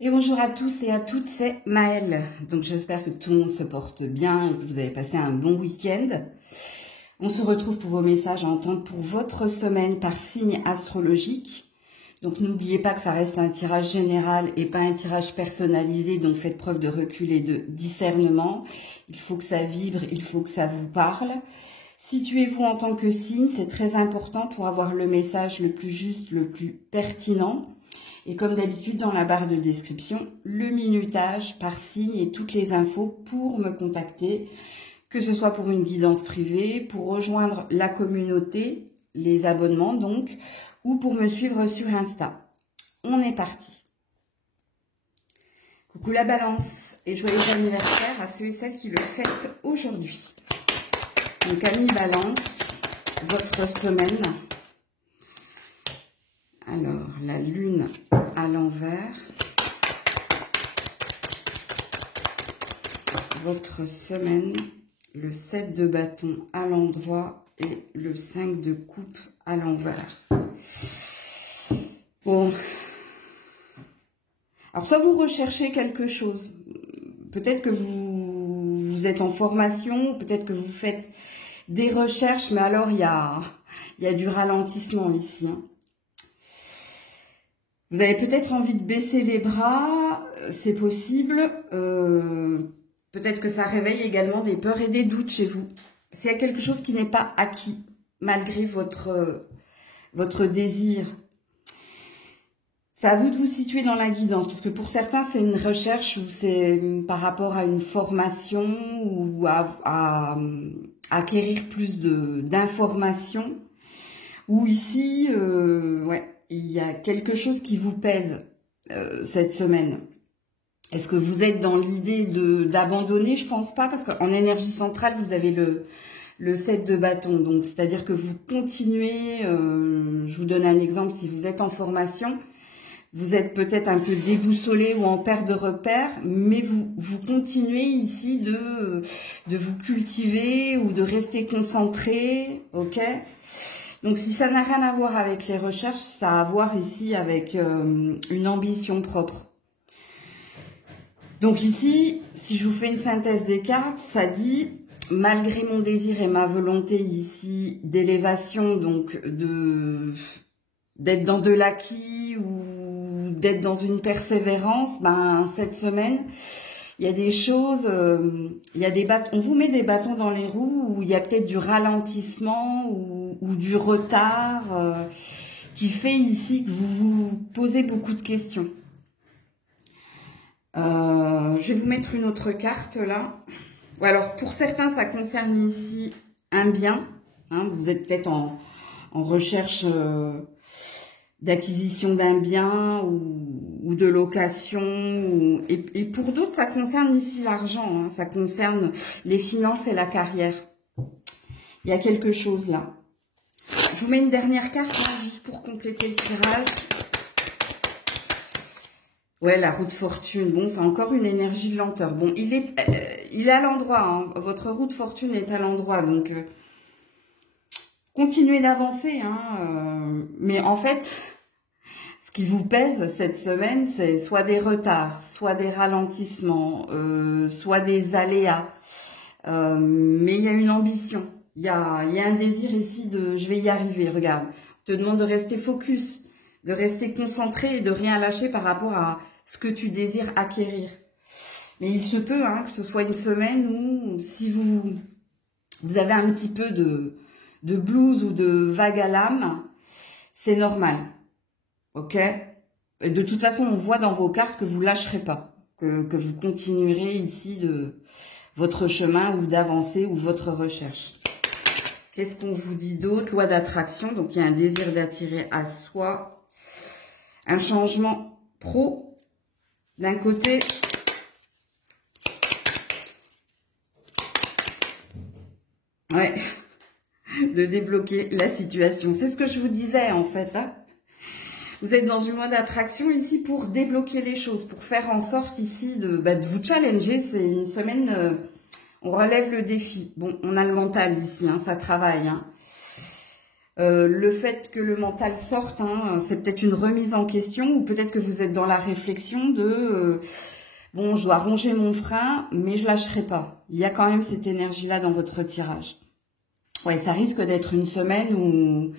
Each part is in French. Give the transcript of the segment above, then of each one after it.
Et bonjour à tous et à toutes, c'est Maëlle. Donc j'espère que tout le monde se porte bien et que vous avez passé un bon week-end. On se retrouve pour vos messages à entendre pour votre semaine par signe astrologique. Donc n'oubliez pas que ça reste un tirage général et pas un tirage personnalisé, donc faites preuve de recul et de discernement. Il faut que ça vibre, il faut que ça vous parle. Situez-vous en tant que signe, c'est très important pour avoir le message le plus juste, le plus pertinent. Et comme d'habitude, dans la barre de description, le minutage par signe et toutes les infos pour me contacter, que ce soit pour une guidance privée, pour rejoindre la communauté, les abonnements donc, ou pour me suivre sur Insta. On est parti. Coucou la Balance et joyeux anniversaire à ceux et celles qui le fêtent aujourd'hui. Donc amis Balance, votre semaine. Alors, la lune à l'envers. Votre semaine, le 7 de bâton à l'endroit et le 5 de coupe à l'envers. Bon. Alors, soit vous recherchez quelque chose. Peut-être que vous êtes en formation, peut-être que vous faites des recherches, mais alors il y a du ralentissement ici, hein. Vous avez peut-être envie de baisser les bras, c'est possible. Peut-être que ça réveille également des peurs et des doutes chez vous. S'il y a quelque chose qui n'est pas acquis, malgré votre désir, c'est à vous de vous situer dans la guidance. Parce que pour certains, c'est une recherche ou c'est par rapport à une formation ou à acquérir plus d'informations. Ou ici, ouais. Il y a quelque chose qui vous pèse cette semaine. Est-ce que vous êtes dans l'idée d'abandonner? Je pense pas, parce qu'en énergie centrale, vous avez le 7 de bâton. Donc, c'est-à-dire que vous continuez, je vous donne un exemple, si vous êtes en formation, vous êtes peut-être un peu déboussolé ou en perte de repère, mais vous continuez ici de vous cultiver ou de rester concentré, ok? Donc, si ça n'a rien à voir avec les recherches, ça a à voir ici avec une ambition propre. Donc ici, si je vous fais une synthèse des cartes, ça dit, malgré mon désir et ma volonté ici d'élévation, donc d'être dans de l'acquis ou d'être dans une persévérance, ben cette semaine, il y a des choses, il y a des bâtons, on vous met des bâtons dans les roues où il y a peut-être du ralentissement ou du retard qui fait ici que vous vous posez beaucoup de questions. Je vais vous mettre une autre carte là. Alors pour certains, ça concerne ici un bien. Hein, vous êtes peut-être en recherche d'acquisition d'un bien ou de location. Et pour d'autres, ça concerne ici l'argent. Hein, ça concerne les finances et la carrière. Il y a quelque chose là. Je vous mets une dernière carte hein, juste pour compléter le tirage. Ouais, la roue de fortune. Bon, c'est encore une énergie de lenteur. Bon, il est à l'endroit. Hein. Votre roue de fortune est à l'endroit. Donc, continuez d'avancer. Hein, mais en fait, ce qui vous pèse cette semaine, c'est soit des retards, soit des ralentissements, soit des aléas. Mais il y a une ambition. Il y a un désir ici de « je vais y arriver ». Regarde, on te demande de rester focus, de rester concentré et de rien lâcher par rapport à ce que tu désires acquérir. Mais il se peut hein, que ce soit une semaine où si vous avez un petit peu de blues ou de vague à l'âme, c'est normal. Ok? Et de toute façon, on voit dans vos cartes que vous ne lâcherez pas, que vous continuerez ici de votre chemin ou d'avancer ou votre recherche. Qu'est-ce qu'on vous dit d'autre? Loi d'attraction, donc il y a un désir d'attirer à soi. Un changement pro, d'un côté. Ouais, de débloquer la situation. C'est ce que je vous disais en fait. Hein. Vous êtes dans une loi d'attraction ici pour débloquer les choses, pour faire en sorte ici de vous challenger. C'est une semaine... on relève le défi. Bon, on a le mental ici, hein, ça travaille. Hein. Le fait que le mental sorte, hein, c'est peut-être une remise en question ou peut-être que vous êtes dans la réflexion de bon, je dois ronger mon frein, mais je lâcherai pas. Il y a quand même cette énergie-là dans votre tirage. Ouais, ça risque d'être une semaine où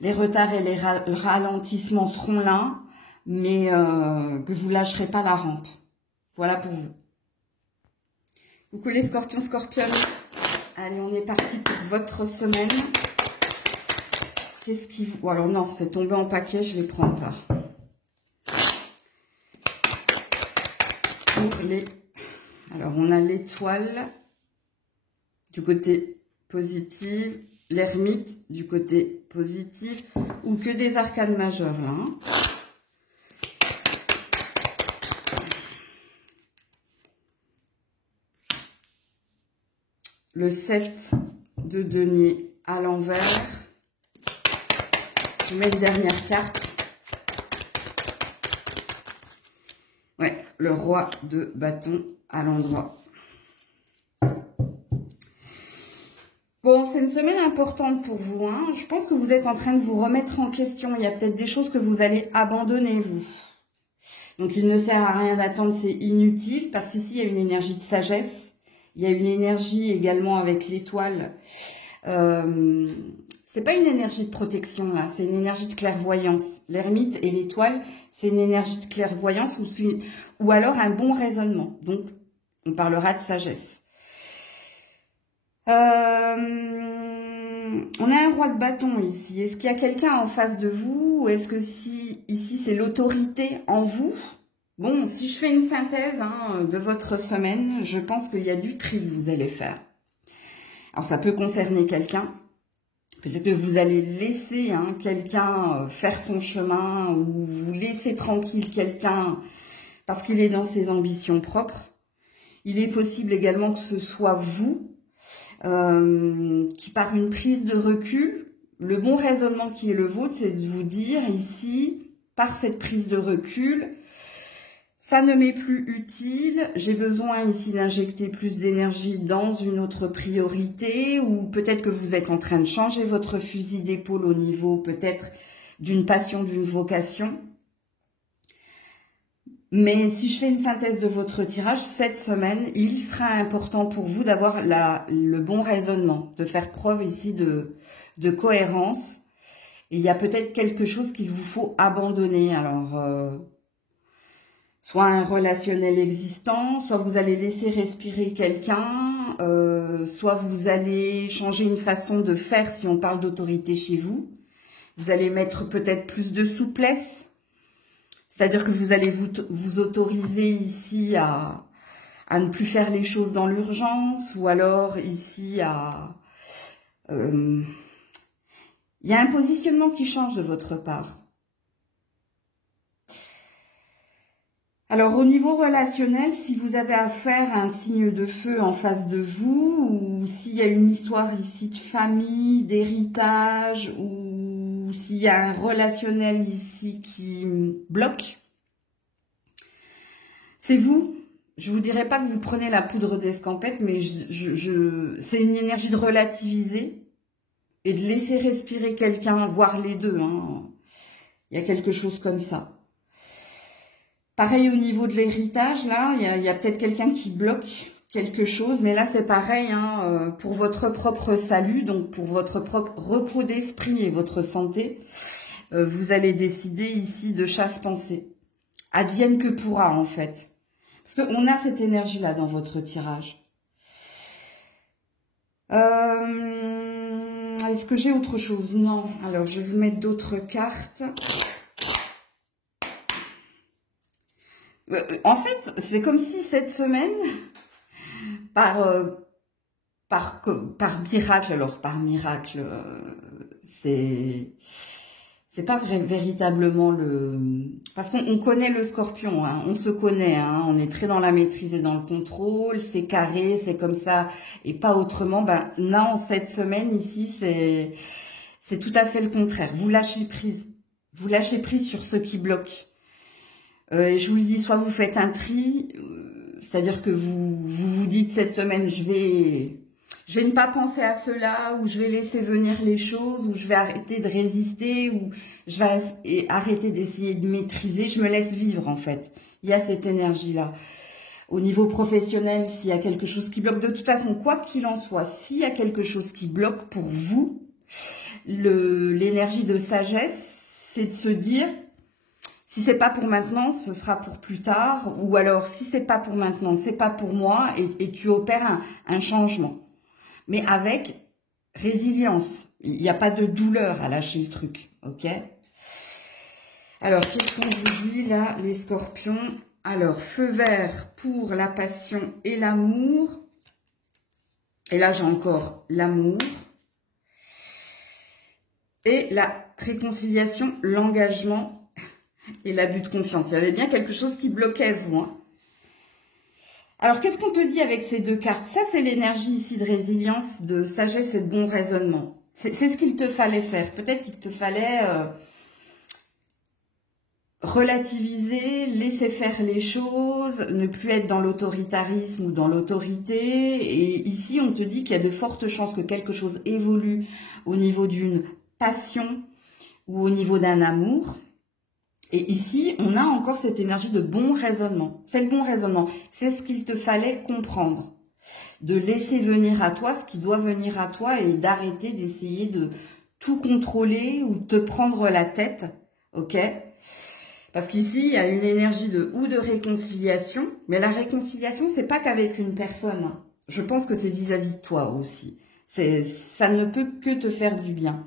les retards et les ralentissements seront là, mais que vous lâcherez pas la rampe. Voilà pour vous. Coucou les scorpions, scorpionnes. Allez, on est parti pour votre semaine. Qu'est-ce qui vous... alors non, c'est tombé en paquet, je ne les prends pas. Pour les... alors, on a l'étoile du côté positif, l'ermite du côté positif, ou que des arcanes majeures, là. Hein. Le 7 de denier à l'envers. Je mets une dernière carte. Ouais, le roi de bâton à l'endroit. Bon, c'est une semaine importante pour vous. Hein. Je pense que vous êtes en train de vous remettre en question. Il y a peut-être des choses que vous allez abandonner, vous. Donc, il ne sert à rien d'attendre, c'est inutile. Parce qu'ici, il y a une énergie de sagesse. Il y a une énergie également avec l'étoile. C'est pas une énergie de protection, là. C'est une énergie de clairvoyance. L'ermite et l'étoile, c'est une énergie de clairvoyance ou alors un bon raisonnement. Donc, on parlera de sagesse. On a un roi de bâton ici. Est-ce qu'il y a quelqu'un en face de vous? Ou est-ce que si ici, c'est l'autorité en vous? Bon, si je fais une synthèse de votre semaine, je pense qu'il y a du tri que vous allez faire. Alors, ça peut concerner quelqu'un. Peut-être que vous allez laisser quelqu'un faire son chemin ou vous laisser tranquille quelqu'un parce qu'il est dans ses ambitions propres. Il est possible également que ce soit vous qui, par une prise de recul, le bon raisonnement qui est le vôtre, c'est de vous dire ici, par cette prise de recul, ça ne m'est plus utile, j'ai besoin ici d'injecter plus d'énergie dans une autre priorité ou peut-être que vous êtes en train de changer votre fusil d'épaule au niveau peut-être d'une passion, d'une vocation. Mais si je fais une synthèse de votre tirage, cette semaine, il sera important pour vous d'avoir le bon raisonnement, de faire preuve ici de cohérence. Et il y a peut-être quelque chose qu'il vous faut abandonner. Alors... soit un relationnel existant, soit vous allez laisser respirer quelqu'un, soit vous allez changer une façon de faire si on parle d'autorité chez vous. Vous allez mettre peut-être plus de souplesse, c'est-à-dire que vous allez vous autoriser ici à ne plus faire les choses dans l'urgence, ou alors ici à... il y a un positionnement qui change de votre part. Alors, au niveau relationnel, si vous avez affaire à un signe de feu en face de vous, ou s'il y a une histoire ici de famille, d'héritage, ou s'il y a un relationnel ici qui bloque, c'est vous. Je vous dirais pas que vous prenez la poudre d'escampette, mais c'est une énergie de relativiser et de laisser respirer quelqu'un, voire les deux. Hein. Il y a quelque chose comme ça. Pareil au niveau de l'héritage, là, il y a peut-être quelqu'un qui bloque quelque chose, mais là c'est pareil, pour votre propre salut, donc pour votre propre repos d'esprit et votre santé, vous allez décider ici de chasse-pensée. Advienne que pourra en fait. Parce qu'on a cette énergie-là dans votre tirage. Est-ce que j'ai autre chose? Non. Alors je vais vous mettre d'autres cartes. En fait, c'est comme si cette semaine, par miracle, alors par miracle, c'est pas véritablement le... Parce qu'on connaît le scorpion, on se connaît, on est très dans la maîtrise et dans le contrôle, c'est carré, c'est comme ça, et pas autrement. Ben non, cette semaine ici, c'est tout à fait le contraire. Vous lâchez prise. Vous lâchez prise sur ce qui bloque. Et je vous le dis, soit vous faites un tri, c'est-à-dire que vous dites cette semaine, je vais je vais ne pas penser à cela, ou je vais laisser venir les choses, ou je vais arrêter de résister, ou je vais arrêter d'essayer de maîtriser. Je me laisse vivre, en fait. Il y a cette énergie-là. Au niveau professionnel, s'il y a quelque chose qui bloque, de toute façon, quoi qu'il en soit, s'il y a quelque chose qui bloque pour vous, l'énergie de sagesse, c'est de se dire, si c'est pas pour maintenant, ce sera pour plus tard, ou alors si c'est pas pour maintenant, c'est pas pour moi, et tu opères un changement. Mais avec résilience. Il n'y a pas de douleur à lâcher le truc, ok? Alors, qu'est-ce qu'on vous dit là, les scorpions? Alors, feu vert pour la passion et l'amour. Et là, j'ai encore l'amour. Et la réconciliation, l'engagement et l'abus de confiance. Il y avait bien quelque chose qui bloquait, vous. Hein. Alors, qu'est-ce qu'on te dit avec ces deux cartes? Ça, c'est l'énergie ici de résilience, de sagesse et de bon raisonnement. C'est ce qu'il te fallait faire. Peut-être qu'il te fallait relativiser, laisser faire les choses, ne plus être dans l'autoritarisme ou dans l'autorité. Et ici, on te dit qu'il y a de fortes chances que quelque chose évolue au niveau d'une passion ou au niveau d'un amour. Et ici, on a encore cette énergie de bon raisonnement. C'est le bon raisonnement. C'est ce qu'il te fallait comprendre. De laisser venir à toi ce qui doit venir à toi et d'arrêter d'essayer de tout contrôler ou de te prendre la tête. Ok ? Parce qu'ici, il y a une énergie de réconciliation. Mais la réconciliation, c'est pas qu'avec une personne. Je pense que c'est vis-à-vis de toi aussi. Ça ne peut que te faire du bien.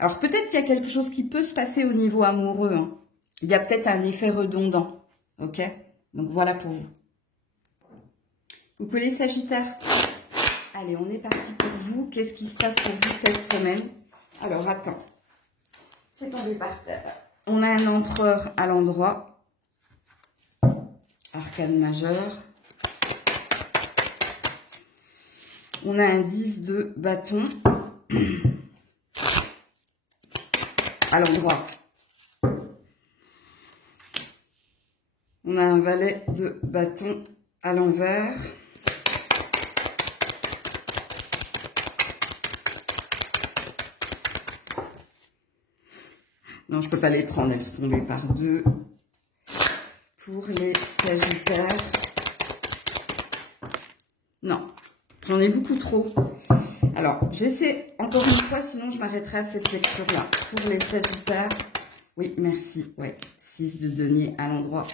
Alors peut-être qu'il y a quelque chose qui peut se passer au niveau amoureux. Hein. Il y a peut-être un effet redondant. Ok? Donc voilà pour vous. Coucou les Sagittaires. Allez, on est parti pour vous. Qu'est-ce qui se passe pour vous cette semaine? Alors attends. C'est tombé par terre. On a un empereur à l'endroit. Arcane majeur. On a un 10 de bâton. À l'endroit. On a un valet de bâton à l'envers. Non, je ne peux pas les prendre, elles sont tombées par deux. Pour les Sagittaires. Non, j'en ai beaucoup trop. Alors, j'essaie encore une fois, sinon je m'arrêterai à cette lecture-là. Pour les Sagittaires. Oui, merci. Ouais, 6 de denier à l'endroit.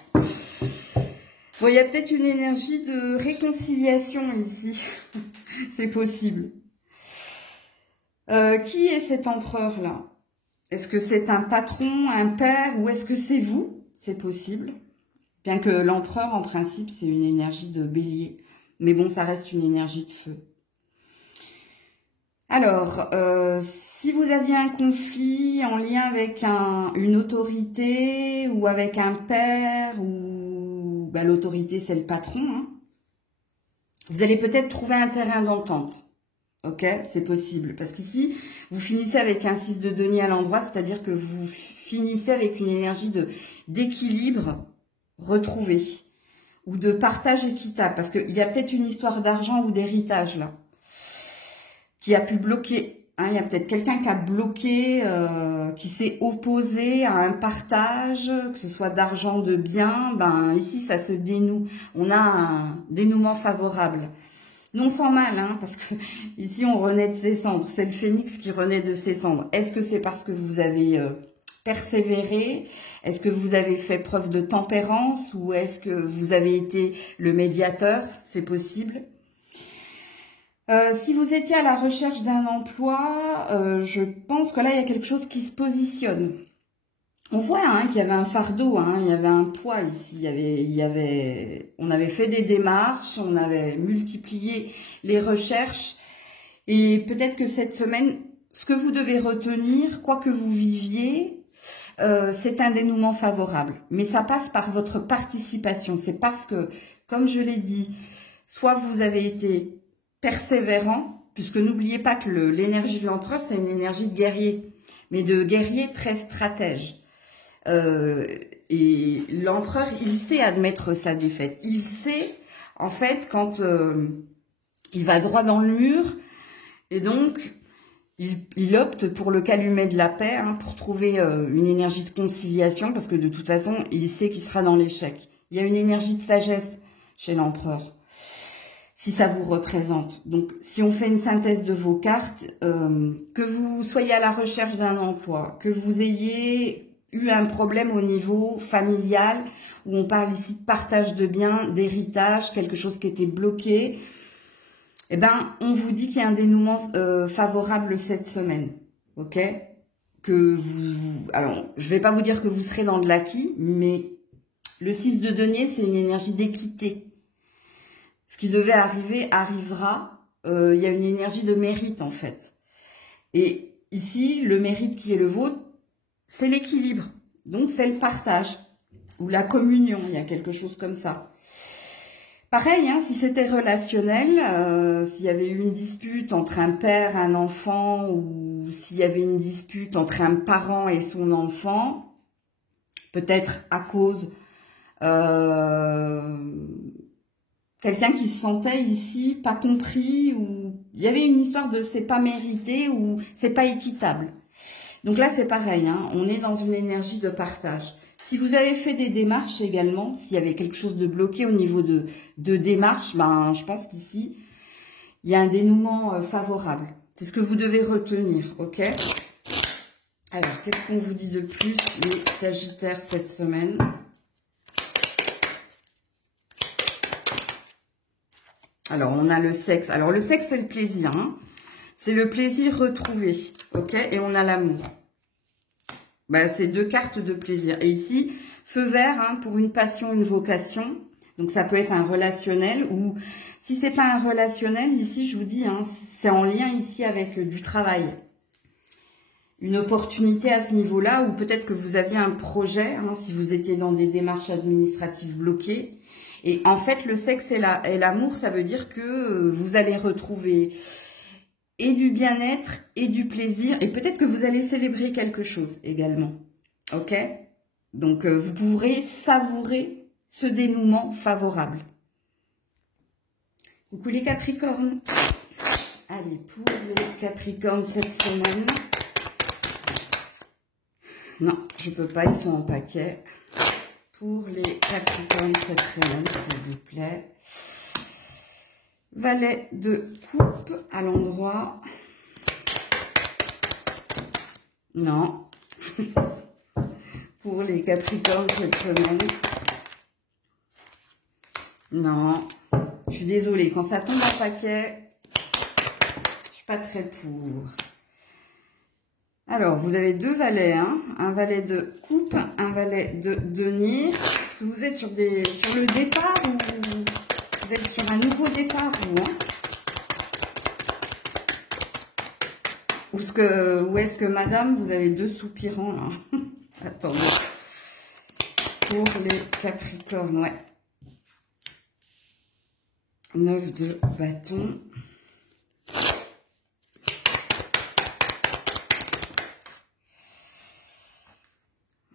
Bon, il y a peut-être une énergie de réconciliation ici. C'est possible. Qui est cet empereur-là? Est-ce que c'est un patron, un père, ou est-ce que c'est vous? C'est possible. Bien que l'empereur, en principe, c'est une énergie de bélier. Mais bon, ça reste une énergie de feu. Alors, si vous aviez un conflit en lien avec une autorité ou avec un père, ou ben, l'autorité c'est le patron, hein, vous allez peut-être trouver un terrain d'entente. Ok, c'est possible. Parce qu'ici, vous finissez avec un 6 de denier à l'endroit, c'est-à-dire que vous finissez avec une énergie d'équilibre retrouvé ou de partage équitable. Parce qu'il y a peut-être une histoire d'argent ou d'héritage là qui a pu bloquer. Hein, il y a peut-être quelqu'un qui a bloqué, qui s'est opposé à un partage, que ce soit d'argent, de biens. Ben, ici, ça se dénoue. On a un dénouement favorable. Non sans mal, hein, parce que ici, on renaît de ses cendres. C'est le phénix qui renaît de ses cendres. Est-ce que c'est parce que vous avez persévéré? Est-ce que vous avez fait preuve de tempérance? Ou est-ce que vous avez été le médiateur? C'est possible. Si vous étiez à la recherche d'un emploi, je pense que là, il y a quelque chose qui se positionne. On voit hein, qu'il y avait un fardeau, hein, il y avait un poids ici. On avait fait des démarches, on avait multiplié les recherches. Et peut-être que cette semaine, ce que vous devez retenir, quoi que vous viviez, c'est un dénouement favorable. Mais ça passe par votre participation. C'est parce que, comme je l'ai dit, soit vous avez été persévérant, puisque n'oubliez pas que l'énergie de l'empereur, c'est une énergie de guerrier, mais de guerrier très stratège. Et l'empereur, il sait admettre sa défaite. Il sait, en fait, quand il va droit dans le mur, Et donc, il opte pour le calumet de la paix, hein, pour trouver une énergie de conciliation, parce que de toute façon, il sait qu'il sera dans l'échec. Il y a une énergie de sagesse chez l'empereur, si ça vous représente. Donc, si on fait une synthèse de vos cartes, que vous soyez à la recherche d'un emploi, que vous ayez eu un problème au niveau familial, où on parle ici de partage de biens, d'héritage, quelque chose qui était bloqué, eh ben, on vous dit qu'il y a un dénouement favorable cette semaine, ok? Alors, je vais pas vous dire que vous serez dans de l'acquis, mais le 6 de denier, c'est une énergie d'équité. Ce qui devait arriver, arrivera. Il y a une énergie de mérite, en fait. Et ici, le mérite qui est le vôtre, c'est l'équilibre. Donc, c'est le partage ou la communion. Il y a quelque chose comme ça. Pareil, hein, si c'était relationnel, s'il y avait eu une dispute entre un père et un enfant, ou s'il y avait une dispute entre un parent et son enfant, peut-être à cause quelqu'un qui se sentait ici pas compris, ou il y avait une histoire de c'est pas mérité ou c'est pas équitable. Donc là c'est pareil, hein, on est dans une énergie de partage. Si vous avez fait des démarches également, s'il y avait quelque chose de bloqué au niveau de démarches, ben je pense qu'ici il y a un dénouement favorable. C'est ce que vous devez retenir, ok? Alors qu'est-ce qu'on vous dit de plus les Sagittaires cette semaine? Alors, on a le sexe. Alors, le sexe, c'est le plaisir. Hein. C'est le plaisir retrouvé. Ok? Et on a l'amour. Ben, c'est deux cartes de plaisir. Et ici, feu vert, hein, pour une passion, une vocation. Donc, ça peut être un relationnel. Ou si c'est pas un relationnel, ici, je vous dis, hein, c'est en lien ici avec du travail. Une opportunité à ce niveau-là. Ou peut-être que vous aviez un projet, hein, si vous étiez dans des démarches administratives bloquées. Et en fait, le sexe et l'amour, ça veut dire que vous allez retrouver et du bien-être et du plaisir. Et peut-être que vous allez célébrer quelque chose également. Ok? Donc, vous pourrez savourer ce dénouement favorable. Coucou les Capricornes. Allez, pour les Capricornes cette semaine. Non, je peux pas, ils sont en paquet. Pour les Capricornes cette semaine, s'il vous plaît. Valet de coupe à l'endroit. Non. Pour les Capricornes cette semaine. Non. Je suis désolée, quand ça tombe en paquet, je suis pas très pour. Alors, vous avez deux valets, hein, un valet de coupe, un valet de denier. Est-ce que vous êtes sur le départ ou vous êtes sur un nouveau départ, vous, hein? Ou est-ce que madame, vous avez deux soupirants, là? Attendez. Pour les Capricornes, ouais. 9 de bâton.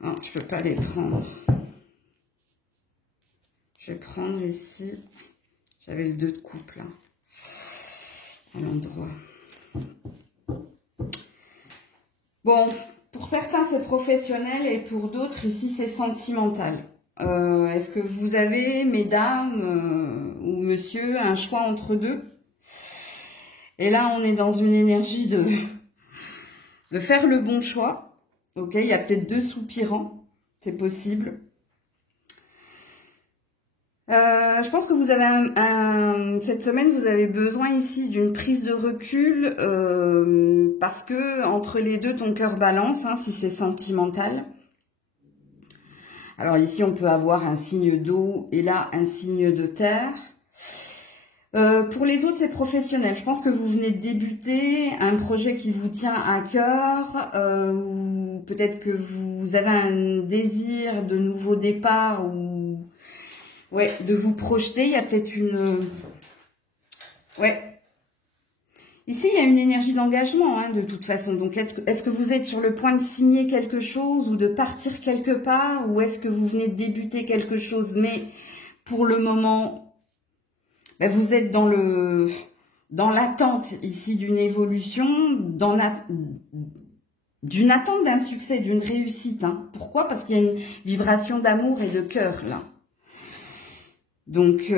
Non, je peux pas les prendre. Je vais prendre ici. J'avais le 2 de coupe là. À l'endroit. Bon, pour certains c'est professionnel et pour d'autres ici c'est sentimental. Est-ce que vous avez, mesdames ou monsieur, un choix entre deux? Et là on est dans une énergie de faire le bon choix. Ok, il y a peut-être deux soupirants, c'est possible. Je pense que vous avez cette semaine, vous avez besoin ici d'une prise de recul parce que entre les deux, ton cœur balance, hein, si c'est sentimental. Alors ici, on peut avoir un signe d'eau et là, un signe de terre. Pour les autres, c'est professionnel. Je pense que vous venez de débuter un projet qui vous tient à cœur ou peut-être que vous avez un désir de nouveau départ ou ouais, de vous projeter. Il y a peut-être une... Ouais. Ici, il y a une énergie d'engagement hein, de toute façon. Donc, est-ce que vous êtes sur le point de signer quelque chose ou de partir quelque part ou est-ce que vous venez de débuter quelque chose mais pour le moment... Ben, vous êtes dans dans l'attente ici d'une évolution, d'une attente d'un succès, d'une réussite. Hein. Pourquoi? Parce qu'il y a une vibration d'amour et de cœur là. Donc,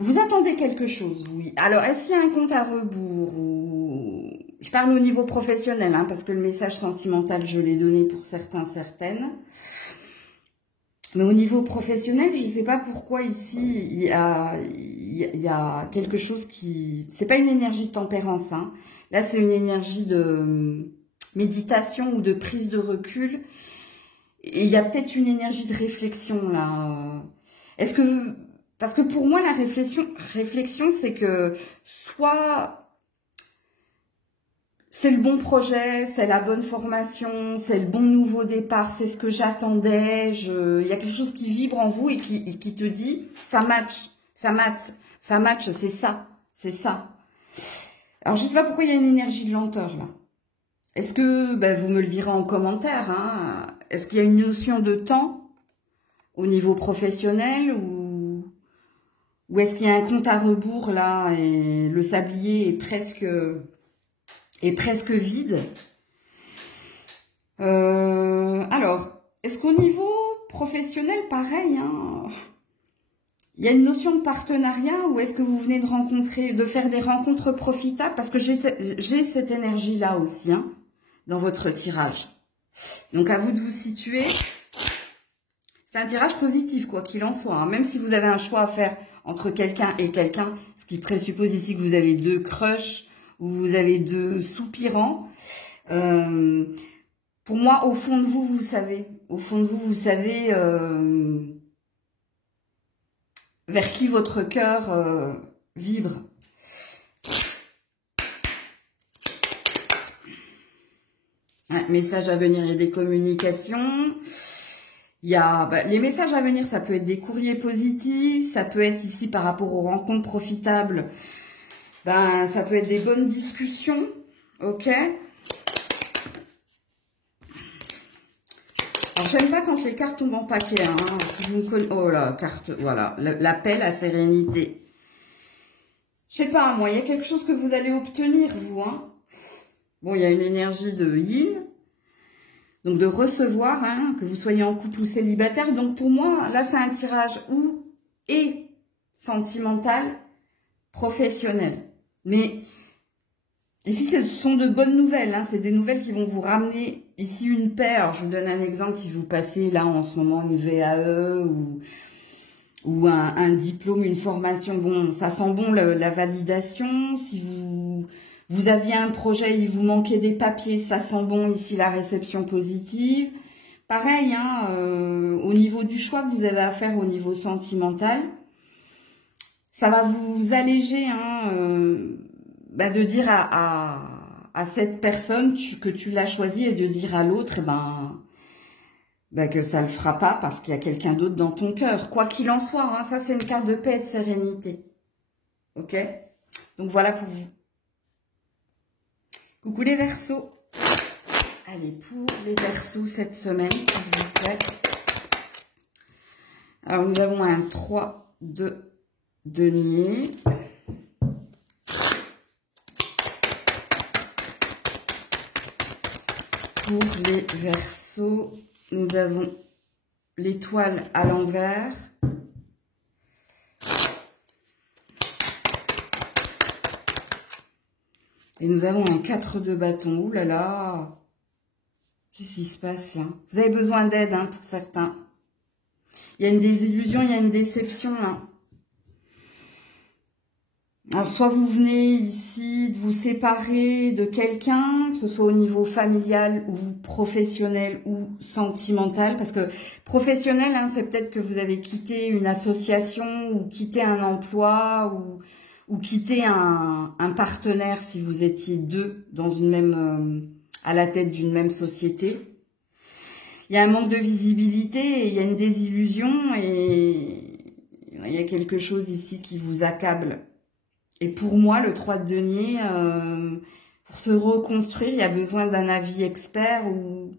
vous attendez quelque chose, oui. Alors, est-ce qu'il y a un compte à rebours ou... Je parle au niveau professionnel, hein, parce que le message sentimental, je l'ai donné pour certains, certaines. Mais au niveau professionnel, je ne sais pas pourquoi ici, il y a quelque chose qui... C'est pas une énergie de tempérance, hein. Là, c'est une énergie de méditation ou de prise de recul. Et il y a peut-être une énergie de réflexion, là. Est-ce que... Parce que pour moi, la réflexion, c'est que soit... C'est le bon projet, c'est la bonne formation, c'est le bon nouveau départ, c'est ce que j'attendais. Il y a quelque chose qui vibre en vous et qui te dit, ça match, c'est ça, c'est ça. Alors, je ne sais pas pourquoi il y a une énergie de lenteur, là. Est-ce que, ben, vous me le direz en commentaire, hein, est-ce qu'il y a une notion de temps au niveau professionnel ou est-ce qu'il y a un compte à rebours, là, et le sablier est presque vide. Alors, est-ce qu'au niveau professionnel, pareil, hein, il y a une notion de partenariat ou est-ce que vous venez de faire des rencontres profitables? Parce que j'ai cette énergie-là aussi, hein, dans votre tirage. Donc, à vous de vous situer. C'est un tirage positif, quoi qu'il en soit. Hein. Même si vous avez un choix à faire entre quelqu'un et quelqu'un, ce qui présuppose ici que vous avez deux crushs, où vous avez deux soupirants. Pour moi, au fond de vous, vous savez. Au fond de vous, vous savez vers qui votre cœur vibre. Un message à venir et des communications. Il y a les messages à venir, ça peut être des courriers positifs, ça peut être ici par rapport aux rencontres profitables. Ben, ça peut être des bonnes discussions, ok? Alors, j'aime pas quand les cartes tombent en paquet, hein. Si vous me connaissez... Oh là, carte, voilà, l'appel à sérénité. Je sais pas, moi, il y a quelque chose que vous allez obtenir, vous, hein. Bon, il y a une énergie de yin, donc de recevoir, hein, que vous soyez en couple ou célibataire. Donc, pour moi, là, c'est un tirage et sentimental, professionnel. Mais ici, ce sont de bonnes nouvelles. Hein. C'est des nouvelles qui vont vous ramener ici une paix. Alors, je vous donne un exemple. Si vous passez là en ce moment une VAE ou un diplôme, une formation, bon, ça sent bon la validation. Si vous aviez un projet, il vous manquait des papiers, ça sent bon ici la réception positive. Pareil, hein, au niveau du choix que vous avez à faire au niveau sentimental, ça va vous alléger, hein, de dire à cette personne que tu l'as choisie et de dire à l'autre, que ça le fera pas parce qu'il y a quelqu'un d'autre dans ton cœur. Quoi qu'il en soit, hein, ça c'est une carte de paix et de sérénité. Ok? Donc voilà pour vous. Coucou les Verseaux. Allez, pour les Verseaux cette semaine, s'il vous plaît. Alors nous avons un 3 de denier. Pour les Verseaux, nous avons l'étoile à l'envers. Et nous avons un 4 de bâton. Ouh là là! Qu'est-ce qui se passe là? Vous avez besoin d'aide, hein, pour certains. Il y a une désillusion, il y a une déception, là. Alors, soit vous venez ici de vous séparer de quelqu'un, que ce soit au niveau familial ou professionnel ou sentimental. Parce que professionnel, hein, c'est peut-être que vous avez quitté une association ou quitté un emploi ou quitter un partenaire si vous étiez deux dans une même, à la tête d'une même société. Il y a un manque de visibilité et il y a une désillusion et il y a quelque chose ici qui vous accable. Et pour moi, le 3 de denier, pour se reconstruire, il y a besoin d'un avis expert ou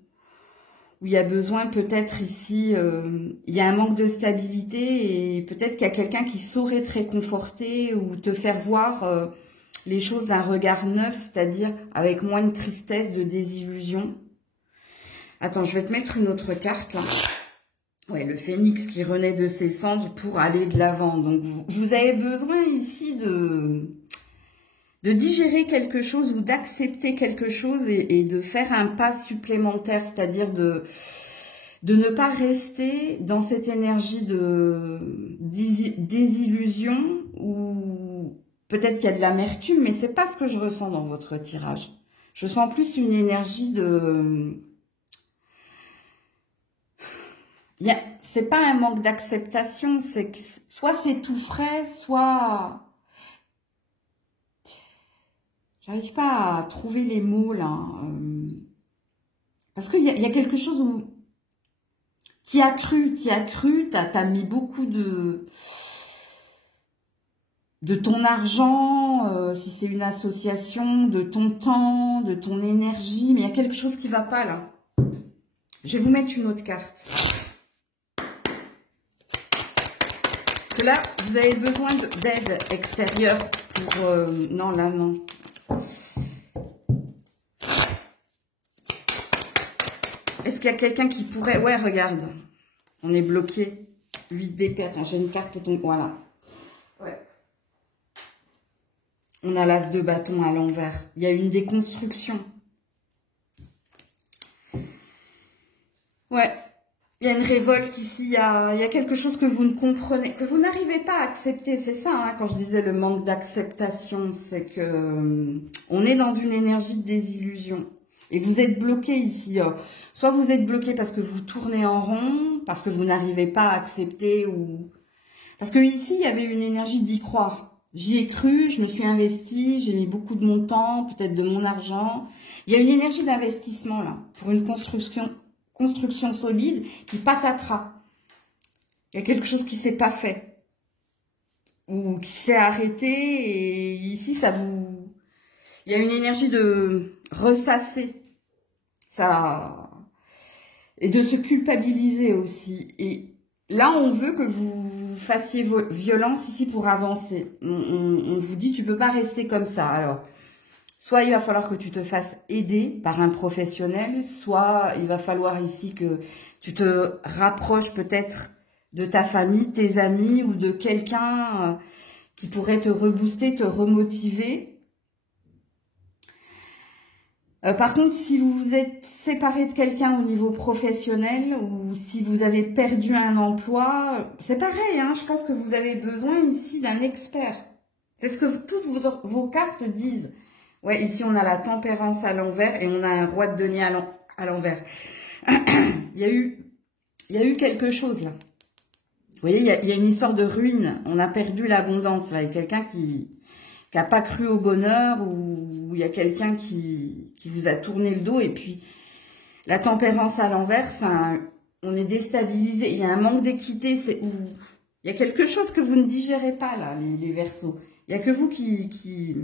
où il y a besoin peut-être ici, il y a un manque de stabilité et peut-être qu'il y a quelqu'un qui saurait te réconforter ou te faire voir les choses d'un regard neuf, c'est-à-dire avec moins de tristesse, de désillusion. Attends, je vais te mettre une autre carte là. Ouais, le phénix qui renaît de ses cendres pour aller de l'avant. Donc, vous avez besoin ici de digérer quelque chose ou d'accepter quelque chose et de faire un pas supplémentaire, c'est-à-dire de ne pas rester dans cette énergie de désillusion ou peut-être qu'il y a de l'amertume, mais c'est pas ce que je ressens dans votre tirage. Je sens plus une énergie de... C'est pas un manque d'acceptation, c'est que soit c'est tout frais, soit... J'arrive pas à trouver les mots là. Parce qu'il y a quelque chose où t'y as cru, t'as mis beaucoup de ton argent, si c'est une association, de ton temps, de ton énergie, mais il y a quelque chose qui va pas là. Je vais vous mettre une autre carte. Parce que là, vous avez besoin d'aide extérieure pour... non, là, non. Est-ce qu'il y a quelqu'un qui pourrait... Ouais, regarde. On est bloqué. 8 d'épée. Attends, j'ai une carte qui tombe. Voilà. Ouais. On a l'as de bâton à l'envers. Il y a une déconstruction. Ouais. Il y a une révolte ici. Il y a quelque chose que vous ne comprenez, que vous n'arrivez pas à accepter. C'est ça, hein, quand je disais le manque d'acceptation. C'est que on est dans une énergie de désillusion. Et vous êtes bloqué ici. Soit vous êtes bloqué parce que vous tournez en rond, parce que vous n'arrivez pas à accepter, ou parce que ici il y avait une énergie d'y croire. J'y ai cru, je me suis investie, j'ai mis beaucoup de mon temps, peut-être de mon argent. Il y a une énergie d'investissement là, pour une construction solide qui patatera. Il y a quelque chose qui s'est pas fait ou qui s'est arrêté et ici ça vous... Il y a une énergie de ressasser ça et de se culpabiliser aussi. Et là, on veut que vous fassiez violence ici pour avancer. On vous dit, tu peux pas rester comme ça. Alors, soit il va falloir que tu te fasses aider par un professionnel, soit il va falloir ici que tu te rapproches peut-être de ta famille, tes amis ou de quelqu'un qui pourrait te rebooster, te remotiver. Par contre, si vous vous êtes séparé de quelqu'un au niveau professionnel ou si vous avez perdu un emploi, c'est pareil, hein, je pense que vous avez besoin ici d'un expert. C'est ce que toutes vos cartes disent. Ouais, ici on a la tempérance à l'envers et on a un roi de denier à l'envers. Il y a eu quelque chose là. Vous voyez, il y a une histoire de ruine. On a perdu l'abondance là. Il y a quelqu'un qui n'a pas cru au bonheur ou il y a quelqu'un qui vous a tourné le dos. Et puis, la tempérance à l'envers, on est déstabilisé. Il y a un manque d'équité. Il y a quelque chose que vous ne digérez pas, là, les Verseaux. Il n'y a que vous qui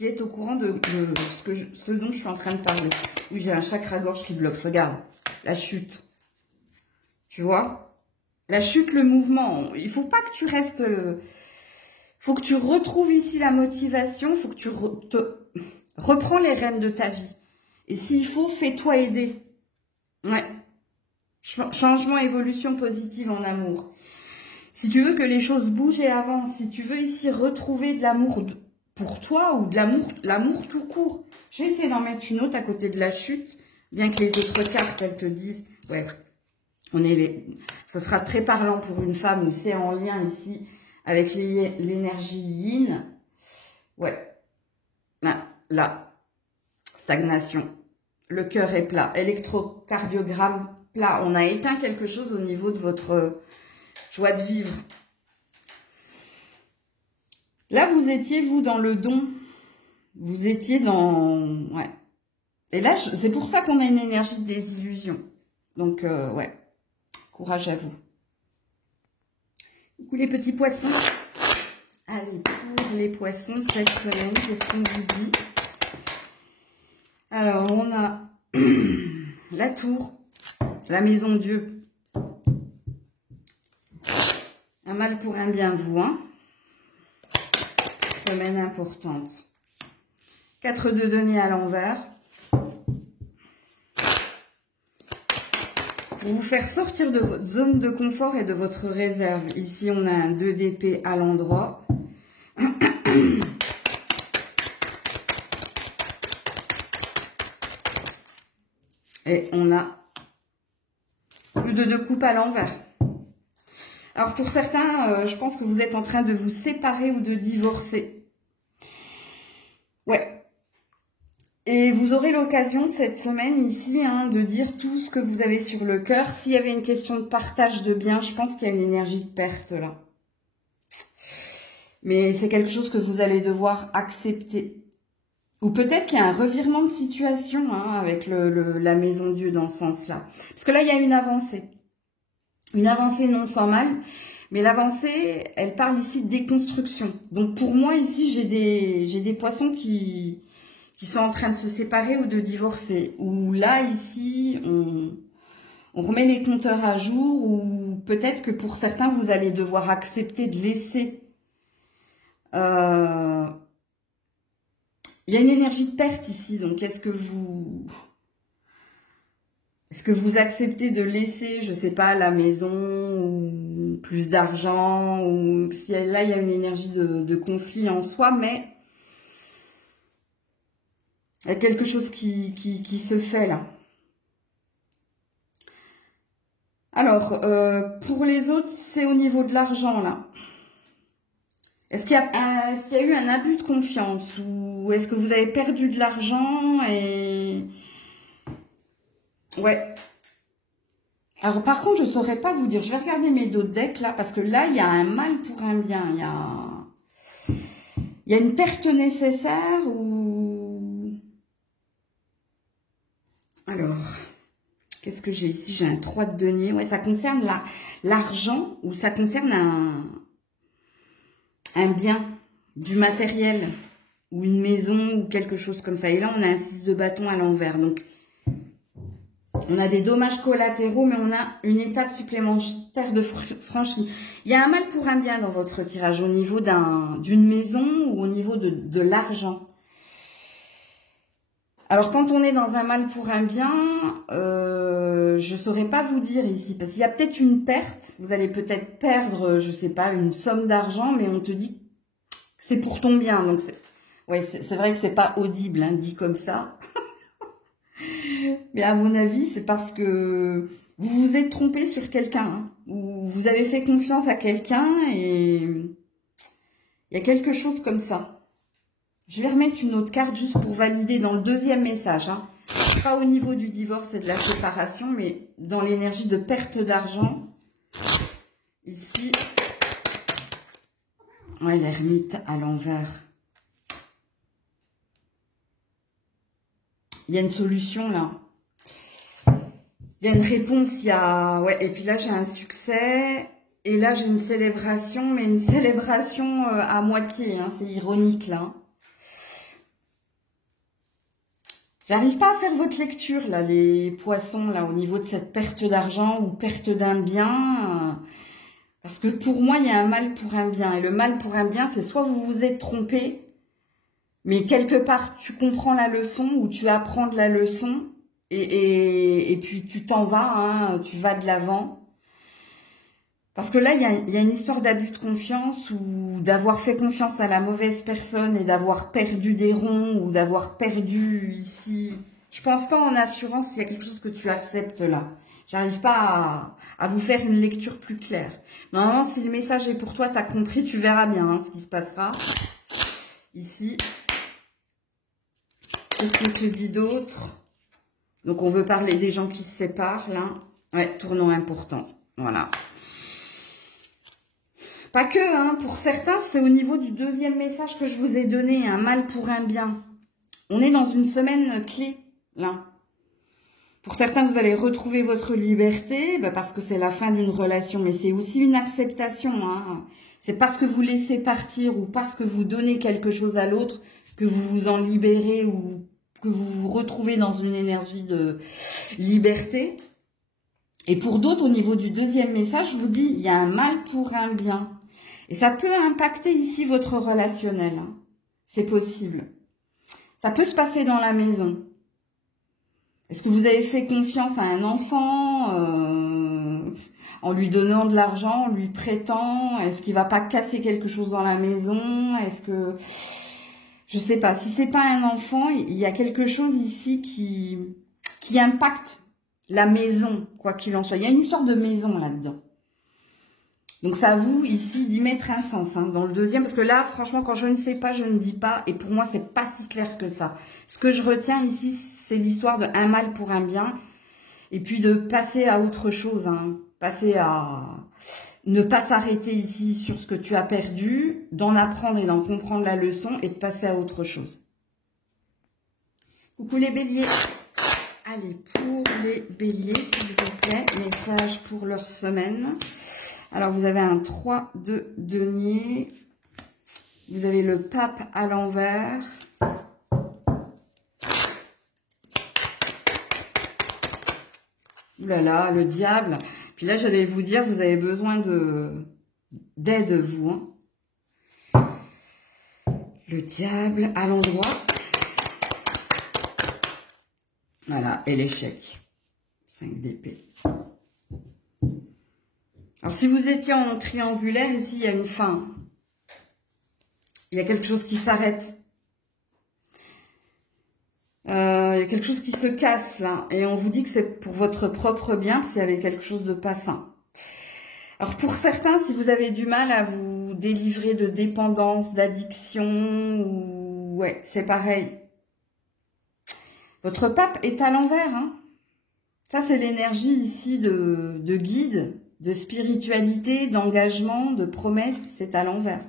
êtes au courant de ce dont je suis en train de parler. Oui, j'ai un chakra-gorge qui bloque. Regarde, la chute. Tu vois? La chute, le mouvement. Il ne faut pas que tu restes... faut que tu retrouves ici la motivation, faut que tu reprends les rênes de ta vie. Et s'il faut, fais-toi aider. Ouais. Changement, évolution positive en amour. Si tu veux que les choses bougent et avancent, si tu veux ici retrouver de l'amour pour toi ou de l'amour tout court. J'ai essayé d'en mettre une autre à côté de la chute, bien que les autres cartes, elles te disent, ouais, ça sera très parlant pour une femme où c'est en lien ici avec l'énergie yin. Ouais. Là. Stagnation. Le cœur est plat. Électrocardiogramme plat. On a éteint quelque chose au niveau de votre joie de vivre. Là, vous étiez, vous, dans le don. Vous étiez dans... Ouais. Et là, c'est pour ça qu'on a une énergie de désillusion. Donc, ouais. Courage à vous. Coucou les petits poissons. Allez, pour les poissons, cette semaine, qu'est-ce qu'on vous dit? Alors, on a la tour. La maison Dieu. Un mal pour un bien, vous, hein. Semaine importante. 4 de denier à l'envers. Pour vous faire sortir de votre zone de confort et de votre réserve. Ici, on a un 2 d'épée à l'endroit. Et on a le 2 de coupe à l'envers. Alors, pour certains, je pense que vous êtes en train de vous séparer ou de divorcer. Ouais. Et vous aurez l'occasion cette semaine ici hein, de dire tout ce que vous avez sur le cœur. S'il y avait une question de partage de biens, je pense qu'il y a une énergie de perte là. Mais c'est quelque chose que vous allez devoir accepter. Ou peut-être qu'il y a un revirement de situation hein, avec la maison Dieu dans ce sens-là. Parce que là, il y a une avancée. Une avancée non sans mal. Mais l'avancée, elle parle ici de déconstruction. Donc pour moi, ici, j'ai des poissons qui sont en train de se séparer ou de divorcer. Ou là, ici, on remet les compteurs à jour. Ou peut-être que pour certains, vous allez devoir accepter de laisser... Il y a une énergie de perte ici. Donc, est-ce que vous acceptez de laisser, je sais pas, la maison ou plus d'argent ou si là, il y a une énergie de conflit en soi, mais... Il y a quelque chose qui se fait là. Alors, pour les autres, c'est au niveau de l'argent là. Est-ce qu'il y a eu un abus de confiance ou est-ce que vous avez perdu de l'argent et... Ouais. Alors, par contre, je ne saurais pas vous dire. Je vais regarder mes d'autres decks là parce que là, il y a un mal pour un bien. Il y a une perte nécessaire ou... Alors, qu'est-ce que j'ai ici? J'ai un 3 de denier. Ouais, ça concerne l'argent ou ça concerne un bien, du matériel ou une maison ou quelque chose comme ça. Et là, on a un 6 de bâton à l'envers. Donc, on a des dommages collatéraux, mais on a une étape supplémentaire de franchie. Il y a un mal pour un bien dans votre tirage au niveau d'une maison ou au niveau de l'argent. Alors, quand on est dans un mal pour un bien, je ne saurais pas vous dire ici, parce qu'il y a peut-être une perte. Vous allez peut-être perdre, je ne sais pas, une somme d'argent, mais on te dit que c'est pour ton bien. Donc, c'est vrai que c'est pas audible, hein, dit comme ça. Mais à mon avis, c'est parce que vous vous êtes trompé sur quelqu'un, hein, ou vous avez fait confiance à quelqu'un et il y a quelque chose comme ça. Je vais remettre une autre carte juste pour valider dans le deuxième message. Hein. Pas au niveau du divorce et de la séparation, mais dans l'énergie de perte d'argent. Ici, ouais, l'ermite à l'envers. Il y a une solution là. Il y a une réponse, il y a... Ouais, et puis là, j'ai un succès. Et là, j'ai une célébration, mais une célébration à moitié. Hein, c'est ironique là. J'arrive pas à faire votre lecture, là, les poissons, là, au niveau de cette perte d'argent ou perte d'un bien. Parce que pour moi, il y a un mal pour un bien. Et le mal pour un bien, c'est soit vous vous êtes trompé, mais quelque part, tu comprends la leçon ou tu apprends de la leçon. Et puis, tu t'en vas, hein, tu vas de l'avant. Parce que là, il y a une histoire d'abus de confiance ou d'avoir fait confiance à la mauvaise personne et d'avoir perdu des ronds ou d'avoir perdu ici. Je pense pas en assurance qu'il y a quelque chose que tu acceptes là. J'arrive pas à vous faire une lecture plus claire. Normalement, si le message est pour toi, tu as compris, tu verras bien hein, ce qui se passera. Ici. Qu'est-ce qu'on te dit d'autre? Donc, on veut parler des gens qui se séparent là. Ouais, tournant important. Voilà. Pas que, hein, pour certains, c'est au niveau du deuxième message que je vous ai donné, un mal pour un bien. On est dans une semaine clé, là. Pour certains, vous allez retrouver votre liberté, parce que c'est la fin d'une relation, mais c'est aussi une acceptation. Hein. C'est parce que vous laissez partir ou parce que vous donnez quelque chose à l'autre que vous vous en libérez ou que vous vous retrouvez dans une énergie de liberté. Et pour d'autres, au niveau du deuxième message, je vous dis, il y a un mal pour un bien. Et ça peut impacter ici votre relationnel. Hein. C'est possible. Ça peut se passer dans la maison. Est-ce que vous avez fait confiance à un enfant en lui donnant de l'argent, en lui prêtant? Est-ce qu'il va pas casser quelque chose dans la maison? Est-ce que... Je sais pas. Si c'est pas un enfant, il y a quelque chose ici qui impacte la maison, quoi qu'il en soit. Il y a une histoire de maison là-dedans. Donc c'est à vous ici d'y mettre un sens hein, dans le deuxième, parce que là, franchement, quand je ne sais pas, je ne dis pas, et pour moi, c'est pas si clair que ça. Ce que je retiens ici, c'est l'histoire de un mal pour un bien, et puis de passer à autre chose, hein, passer à ne pas s'arrêter ici sur ce que tu as perdu, d'en apprendre et d'en comprendre la leçon, et de passer à autre chose. Coucou les béliers. Allez, pour les béliers, s'il vous plaît, message pour leur semaine. Alors, vous avez un 3 de denier. Vous avez le pape à l'envers. Ouh là là, le diable. Puis là, j'allais vous dire, vous avez besoin d'aide, vous. Hein. Le diable à l'endroit. Voilà, et l'échec. 5 d'épée. Alors, si vous étiez en triangulaire, ici, il y a une fin. Il y a quelque chose qui s'arrête. Il y a quelque chose qui se casse, là. Et on vous dit que c'est pour votre propre bien, parce qu'il y avait quelque chose de pas sain. Alors, pour certains, si vous avez du mal à vous délivrer de dépendance, d'addiction, ou... ouais, c'est pareil. Votre pape est à l'envers, hein. Ça, c'est l'énergie ici de guide, de spiritualité, d'engagement, de promesse, c'est à l'envers.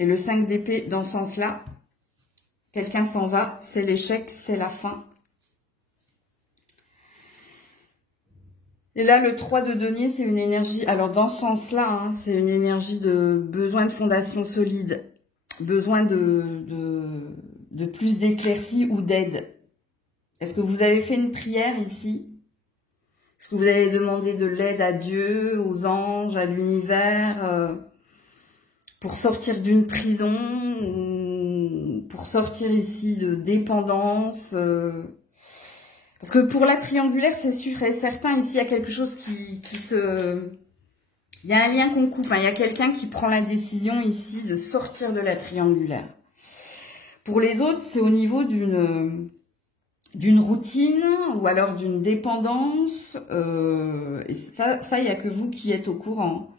Et le 5 d'épée dans ce sens-là, quelqu'un s'en va, c'est l'échec, c'est la fin. Et là, le 3 de denier, c'est une énergie, alors dans ce sens-là, hein, c'est une énergie de besoin de fondation solide, besoin de plus d'éclaircie ou d'aide. Est-ce que vous avez fait une prière ici? Est-ce que vous avez demandé de l'aide à Dieu, aux anges, à l'univers, pour sortir d'une prison, ou pour sortir ici de dépendance Parce que pour la triangulaire, c'est sûr et certain, ici, il y a quelque chose qui se... Il y a un lien qu'on coupe, hein. Il y a quelqu'un qui prend la décision ici de sortir de la triangulaire. Pour les autres, c'est au niveau d'une routine ou alors d'une dépendance. Et ça, il n'y a que vous qui êtes au courant.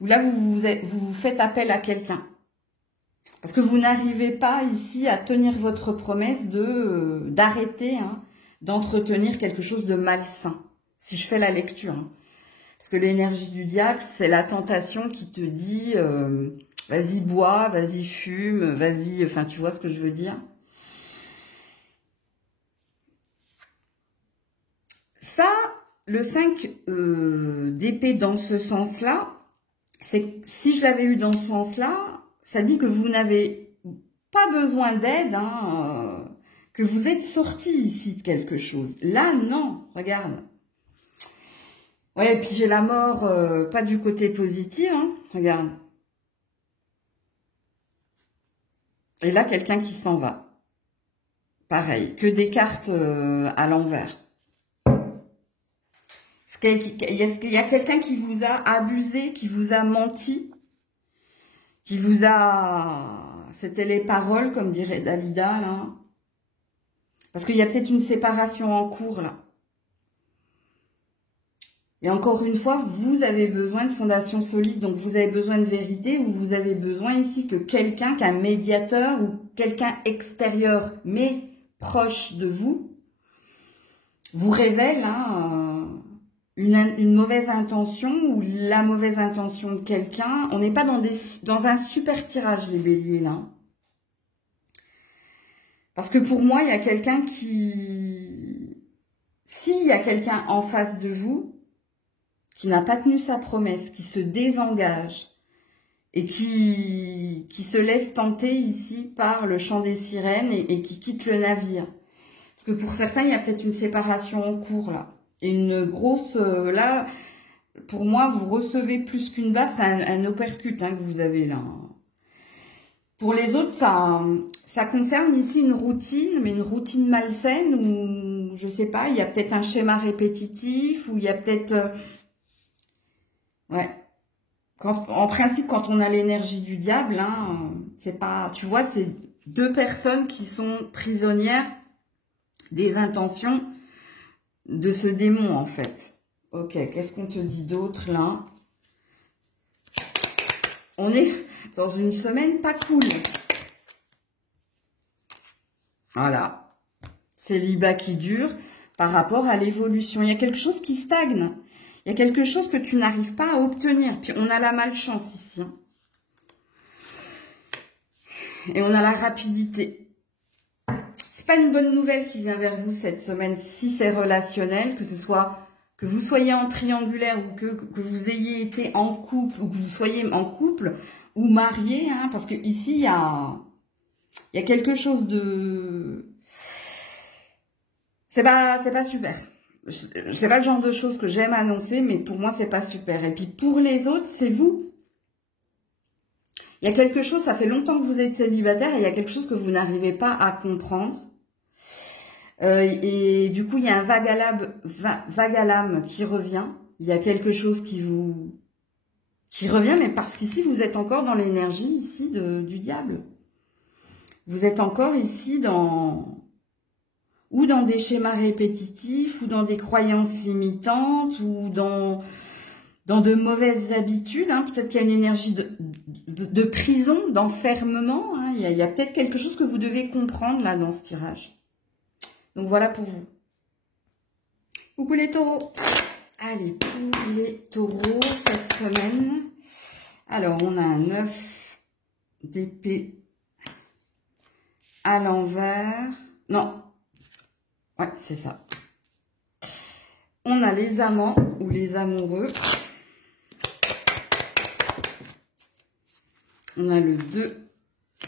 Où là, vous faites appel à quelqu'un. Parce que vous n'arrivez pas ici à tenir votre promesse d'arrêter, hein, d'entretenir quelque chose de malsain. Si je fais la lecture. Hein. Parce que l'énergie du diable, c'est la tentation qui te dit vas-y bois, vas-y fume, vas-y... Enfin, tu vois ce que je veux dire. Ça, le 5 d'épée dans ce sens-là, c'est si je l'avais eu dans ce sens-là, ça dit que vous n'avez pas besoin d'aide, hein, que vous êtes sorti ici de quelque chose. Là, non, regarde. Ouais, et puis j'ai la mort, pas du côté positif, hein, regarde. Et là, quelqu'un qui s'en va. Pareil, que des cartes à l'envers. Est-ce qu'il y a quelqu'un qui vous a abusé, qui vous a menti, qui vous a... C'était les paroles, comme dirait Dalida, là. Parce qu'il y a peut-être une séparation en cours, là. Et encore une fois, vous avez besoin de fondation solide, donc vous avez besoin de vérité, ou vous avez besoin ici que quelqu'un, qu'un médiateur, ou quelqu'un extérieur, mais proche de vous révèle, hein, une mauvaise intention ou la mauvaise intention de quelqu'un. On n'est pas dans un super tirage, les béliers, là. Parce que pour moi, il y a quelqu'un qui... S'il y a quelqu'un en face de vous qui n'a pas tenu sa promesse, qui se désengage et qui se laisse tenter ici par le chant des sirènes et qui quitte le navire. Parce que pour certains, il y a peut-être une séparation en cours, là. Et une grosse... là, pour moi, vous recevez plus qu'une baffe. C'est un uppercut hein, que vous avez là. Pour les autres, ça concerne ici une routine, mais une routine malsaine où, je sais pas, il y a peut-être un schéma répétitif, ou il y a peut-être... ouais. En principe, quand on a l'énergie du diable, hein, c'est pas... Tu vois, c'est deux personnes qui sont prisonnières des intentions de ce démon, en fait. Ok, qu'est-ce qu'on te dit d'autre, là? On est dans une semaine pas cool. Voilà. Célibat qui dure par rapport à l'évolution. Il y a quelque chose qui stagne. Il y a quelque chose que tu n'arrives pas à obtenir. Puis on a la malchance ici. Hein. Et on a la rapidité. C'est pas une bonne nouvelle qui vient vers vous cette semaine si c'est relationnel, que ce soit que vous soyez en triangulaire ou que vous ayez été en couple ou que vous soyez en couple ou marié, hein, parce que ici il y a quelque chose de... C'est pas super. C'est pas le genre de choses que j'aime annoncer, mais pour moi c'est pas super. Et puis pour les autres, c'est vous. Il y a quelque chose, ça fait longtemps que vous êtes célibataire et il y a quelque chose que vous n'arrivez pas à comprendre. Et du coup, il y a un vague à l'âme qui revient. Il y a quelque chose qui revient, mais parce qu'ici, vous êtes encore dans l'énergie ici du diable. Vous êtes encore ici dans des schémas répétitifs, ou dans des croyances limitantes, ou dans de mauvaises habitudes. Hein. Peut-être qu'il y a une énergie de prison, d'enfermement. Hein. Il y a peut-être quelque chose que vous devez comprendre là dans ce tirage. Donc voilà pour vous. Coucou les taureaux. Allez, pour les taureaux cette semaine. Alors, on a un 9 d'épée à l'envers. Non. Ouais, c'est ça. On a les amants ou les amoureux. On a le 2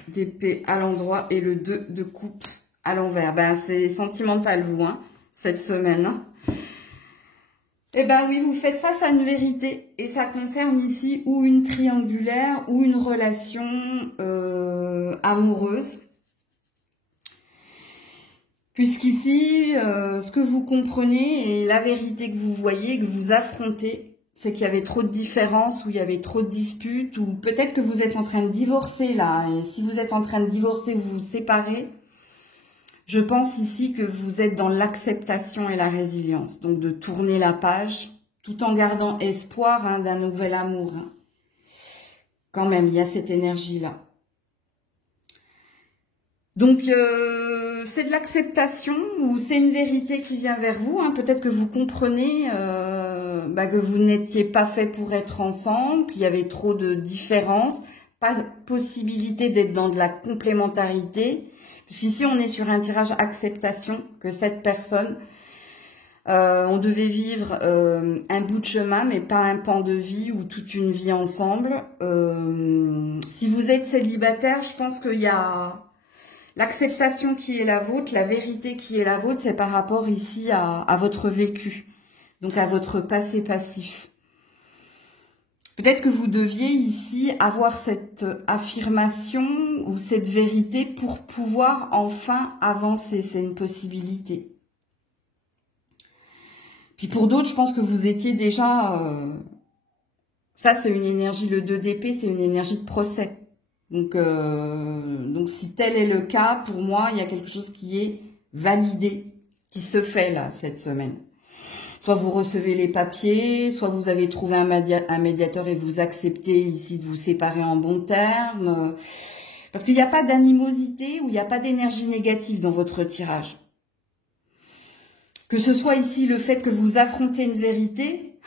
d'épée à l'endroit et le 2 de coupe à l'envers. Ben, c'est sentimental, vous, hein, cette semaine. Hein. Eh ben oui, vous faites face à une vérité. Et ça concerne ici ou une triangulaire ou une relation amoureuse. Puisqu'ici, ce que vous comprenez et la vérité que vous voyez, que vous affrontez, c'est qu'il y avait trop de différences, ou il y avait trop de disputes, ou peut-être que vous êtes en train de divorcer là. Et si vous êtes en train de divorcer, vous vous séparez. Je pense ici que vous êtes dans l'acceptation et la résilience. Donc de tourner la page, tout en gardant espoir hein, d'un nouvel amour. Hein. Quand même, il y a cette énergie-là. Donc, c'est de l'acceptation ou c'est une vérité qui vient vers vous. Hein. Peut-être que vous comprenez que vous n'étiez pas fait pour être ensemble, qu'il y avait trop de différences, pas possibilité d'être dans de la complémentarité. Puisqu'ici, on est sur un tirage acceptation que cette personne, on devait vivre un bout de chemin, mais pas un pan de vie ou toute une vie ensemble. Si vous êtes célibataire, je pense qu'il y a l'acceptation qui est la vôtre, la vérité qui est la vôtre, c'est par rapport ici à votre vécu, donc à votre passé passif. Peut-être que vous deviez ici avoir cette affirmation ou cette vérité pour pouvoir enfin avancer. C'est une possibilité. Puis pour d'autres, je pense que vous étiez déjà... ça, c'est une énergie, le 2 d'épée, c'est une énergie de procès. Donc si tel est le cas, pour moi, il y a quelque chose qui est validé, qui se fait là, cette semaine. Soit vous recevez les papiers, soit vous avez trouvé un médiateur et vous acceptez ici de vous séparer en bons termes. Parce qu'il n'y a pas d'animosité ou il n'y a pas d'énergie négative dans votre tirage. Que ce soit ici le fait que vous affrontez une vérité,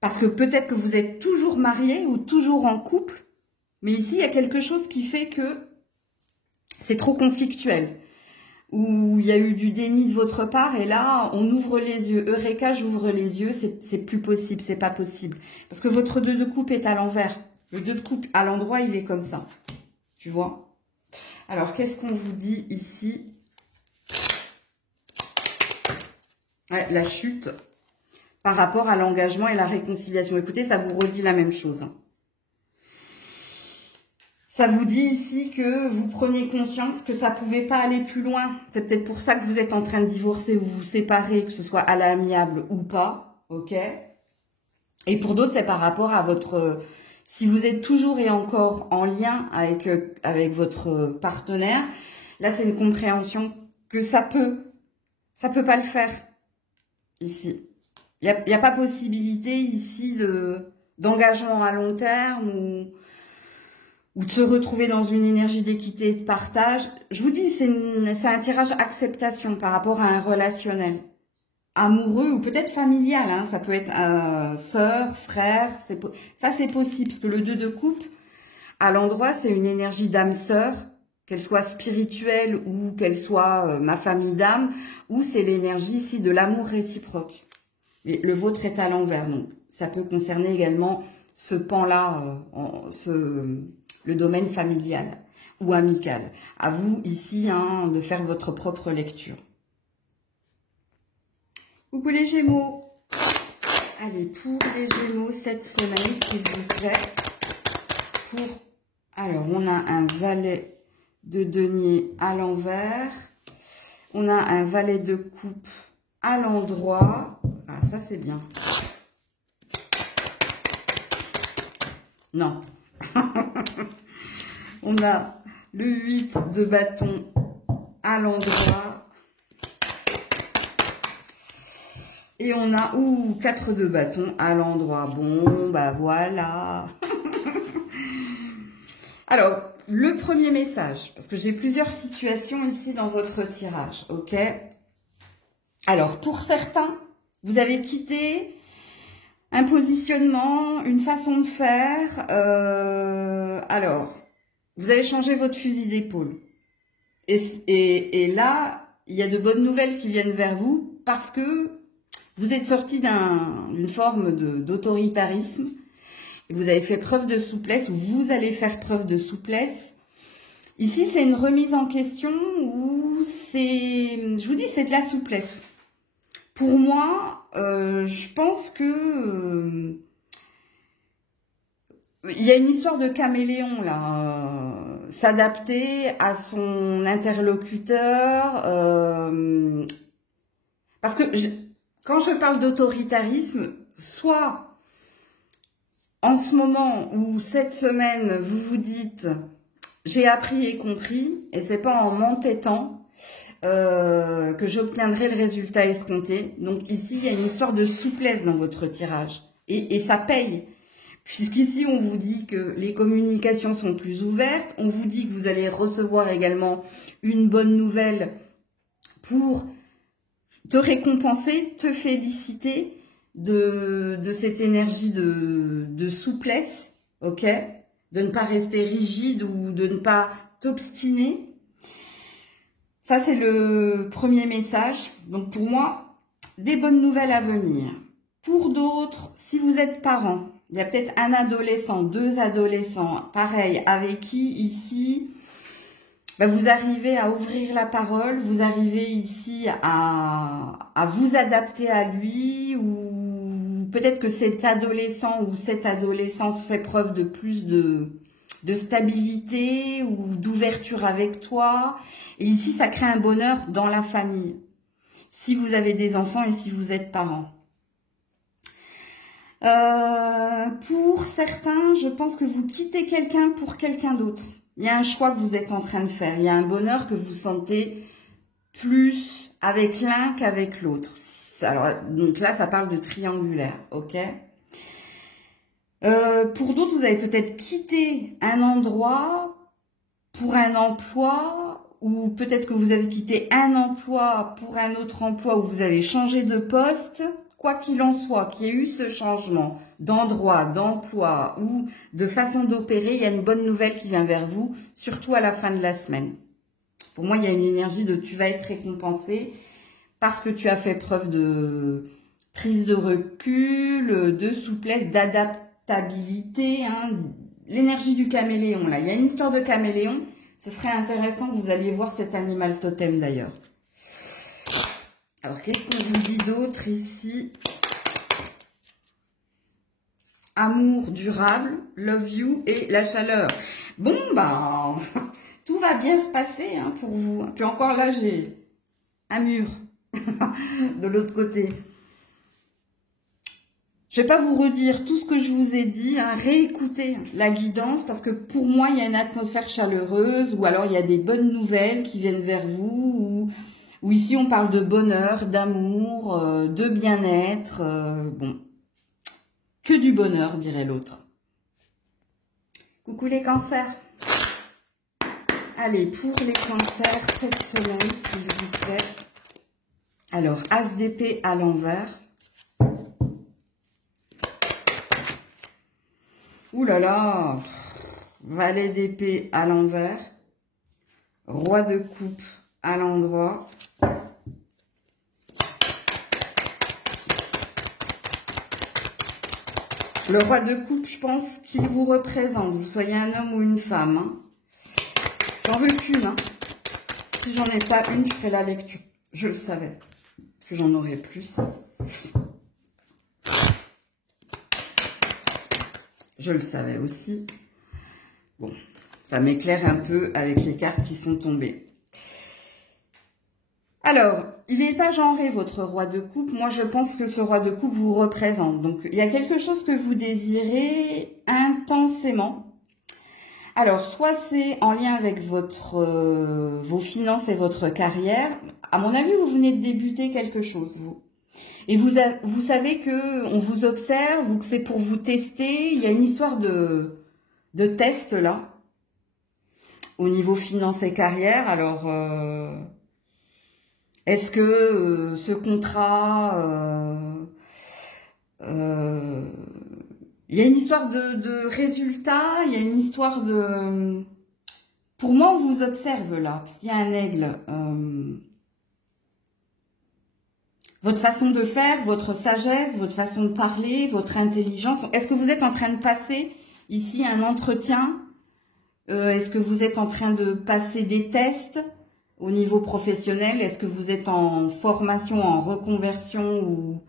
parce que peut-être que vous êtes toujours marié ou toujours en couple, mais ici il y a quelque chose qui fait que c'est trop conflictuel. Où il y a eu du déni de votre part, et là, on ouvre les yeux. Eureka, j'ouvre les yeux, c'est plus possible, c'est pas possible. Parce que votre 2 de coupe est à l'envers. Le 2 de coupe, à l'endroit, il est comme ça. Tu vois? Alors, qu'est-ce qu'on vous dit ici? Ouais, la chute par rapport à l'engagement et la réconciliation. Écoutez, ça vous redit la même chose. Ça vous dit ici que vous preniez conscience que ça pouvait pas aller plus loin. C'est peut-être pour ça que vous êtes en train de divorcer ou vous séparer, que ce soit à l'amiable ou pas. Ok? Et pour d'autres, c'est par rapport à votre... Si vous êtes toujours et encore en lien avec votre partenaire, là, c'est une compréhension que ça peut pas le faire ici. Il n'y a pas possibilité ici d'engagement à long terme ou de se retrouver dans une énergie d'équité et de partage. Je vous dis, c'est un tirage acceptation par rapport à un relationnel. Amoureux ou peut-être familial, hein. Ça peut être sœur, frère, ça c'est possible, parce que le 2 de coupe, à l'endroit, c'est une énergie d'âme sœur, qu'elle soit spirituelle ou qu'elle soit ma famille d'âme, ou c'est l'énergie ici de l'amour réciproque. Mais le vôtre est à l'envers, donc ça peut concerner également ce pan-là, le domaine familial ou amical. À vous ici hein, de faire votre propre lecture. Coucou les Gémeaux. Allez, pour les Gémeaux, cette semaine, s'il vous plaît. Alors, on a un valet de denier à l'envers. On a un valet de coupe à l'endroit. Ah, ça, c'est bien. Non. On a le 8 de bâton à l'endroit. Et on a, 4 de bâton à l'endroit. Bon, bah voilà. Alors, le premier message, parce que j'ai plusieurs situations ici dans votre tirage, ok? Alors, pour certains, vous avez quitté un positionnement, une façon de faire. Alors, vous avez changé votre fusil d'épaule. Et là, il y a de bonnes nouvelles qui viennent vers vous parce que vous êtes sorti d'une forme d'autoritarisme et vous avez fait preuve de souplesse ou vous allez faire preuve de souplesse. Ici, c'est une remise en question ou je vous dis, c'est de la souplesse. Pour moi, je pense que il y a une histoire de caméléon là, s'adapter à son interlocuteur, parce que quand je parle d'autoritarisme, soit en ce moment ou cette semaine, vous vous dites j'ai appris et compris, et c'est pas en m'entêtant que j'obtiendrai le résultat escompté. Donc ici, il y a une histoire de souplesse dans votre tirage, et ça paye. Puisqu'ici, on vous dit que les communications sont plus ouvertes, on vous dit que vous allez recevoir également une bonne nouvelle pour te récompenser, te féliciter de cette énergie de souplesse, ok? De ne pas rester rigide ou de ne pas t'obstiner. Ça, c'est le premier message. Donc, pour moi, des bonnes nouvelles à venir. Pour d'autres, si vous êtes parents, il y a peut-être un adolescent, 2 adolescents, pareil, avec qui, ici, vous arrivez à ouvrir la parole, vous arrivez ici à vous adapter à lui, ou peut-être que cet adolescent ou cette adolescence fait preuve de plus de stabilité ou d'ouverture avec toi. Et ici, ça crée un bonheur dans la famille, si vous avez des enfants et si vous êtes parents. Pour certains, je pense que vous quittez quelqu'un pour quelqu'un d'autre. Il y a un choix que vous êtes en train de faire. Il y a un bonheur que vous sentez plus avec l'un qu'avec l'autre. Alors, donc là, ça parle de triangulaire, ok? Pour d'autres, vous avez peut-être quitté un endroit pour un emploi, ou peut-être que vous avez quitté un emploi pour un autre emploi, où vous avez changé de poste. Quoi qu'il en soit, qu'il y ait eu ce changement d'endroit, d'emploi ou de façon d'opérer, il y a une bonne nouvelle qui vient vers vous, surtout à la fin de la semaine. Pour moi, il y a une énergie de tu vas être récompensé parce que tu as fait preuve de prise de recul, de souplesse, d'adaptabilité. Hein. L'énergie du caméléon, là. Il y a une histoire de caméléon. Ce serait intéressant que vous alliez voir cet animal totem d'ailleurs. Alors, qu'est-ce qu'on vous dit d'autre ici? Amour durable, love you et la chaleur. Bon, bah, tout va bien se passer hein, pour vous. Puis encore là, j'ai un mur de l'autre côté. Je ne vais pas vous redire tout ce que je vous ai dit, hein. Réécoutez la guidance parce que pour moi, il y a une atmosphère chaleureuse ou alors il y a des bonnes nouvelles qui viennent vers vous ou ici on parle de bonheur, d'amour, de bien-être, bon, que du bonheur, dirait l'autre. Coucou les cancers. Allez, pour les cancers, cette semaine, s'il vous plaît. Alors, As d'épée à l'envers. Ouh là là, Valet d'épée à l'envers. Roi de coupe à l'endroit. Le roi de coupe, je pense qu'il vous représente. Vous soyez un homme ou une femme. Hein. J'en veux qu'une. Hein. Si j'en ai pas une, je ferai la lecture. Je le savais. Que j'en aurais plus. Je le savais aussi. Bon, ça m'éclaire un peu avec les cartes qui sont tombées. Alors, il n'est pas genré, votre roi de coupe. Moi, je pense que ce roi de coupe vous représente. Donc, il y a quelque chose que vous désirez intensément. Alors, soit c'est en lien avec vos finances et votre carrière. À mon avis, vous venez de débuter quelque chose, vous. Et vous savez qu'on vous observe ou que c'est pour vous tester. Il y a une histoire de test là, au niveau finance et carrière. Alors, est-ce que ce contrat... il y a une histoire de résultat, il y a une histoire de... Pour moi, on vous observe là, parce qu'il y a un aigle... Votre façon de faire, votre sagesse, votre façon de parler, votre intelligence. Est-ce que vous êtes en train de passer ici un entretien? Est-ce que vous êtes en train de passer des tests au niveau professionnel? Est-ce que vous êtes en formation, en reconversion ou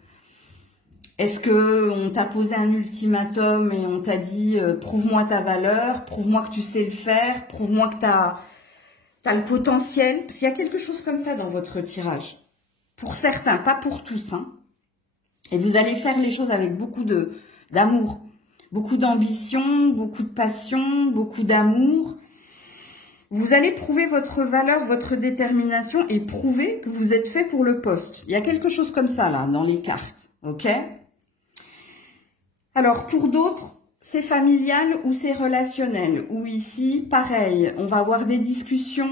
est-ce que on t'a posé un ultimatum et on t'a dit prouve-moi ta valeur, prouve-moi que tu sais le faire, prouve-moi que tu as le potentiel? Parce qu'il y a quelque chose comme ça dans votre tirage. Pour certains, pas pour tous. Hein. Et vous allez faire les choses avec beaucoup d'amour, beaucoup d'ambition, beaucoup de passion, beaucoup d'amour. Vous allez prouver votre valeur, votre détermination et prouver que vous êtes fait pour le poste. Il y a quelque chose comme ça là, dans les cartes. Ok? Alors, pour d'autres, c'est familial ou c'est relationnel. Ou ici, pareil, on va avoir des discussions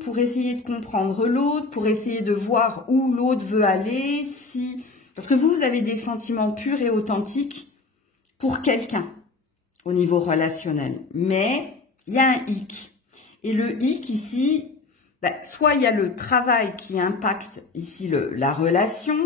pour essayer de comprendre l'autre, pour essayer de voir où l'autre veut aller, si... Parce que vous avez des sentiments purs et authentiques pour quelqu'un au niveau relationnel. Mais il y a un hic. Et le hic ici, soit il y a le travail qui impacte ici la relation,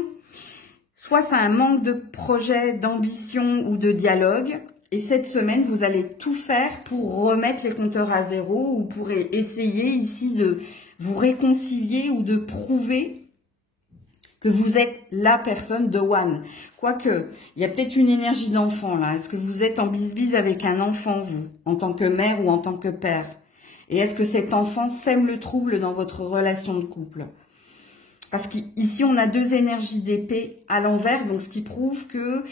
soit c'est un manque de projet, d'ambition ou de dialogue. Et cette semaine, vous allez tout faire pour remettre les compteurs à zéro ou pour essayer ici de vous réconcilier ou de prouver que vous êtes la personne de One. Quoique, il y a peut-être une énergie d'enfant là. Est-ce que vous êtes en bisbise avec un enfant, vous, en tant que mère ou en tant que père? Et est-ce que cet enfant sème le trouble dans votre relation de couple? Parce qu'ici, on a deux énergies d'épée à l'envers, donc ce qui prouve que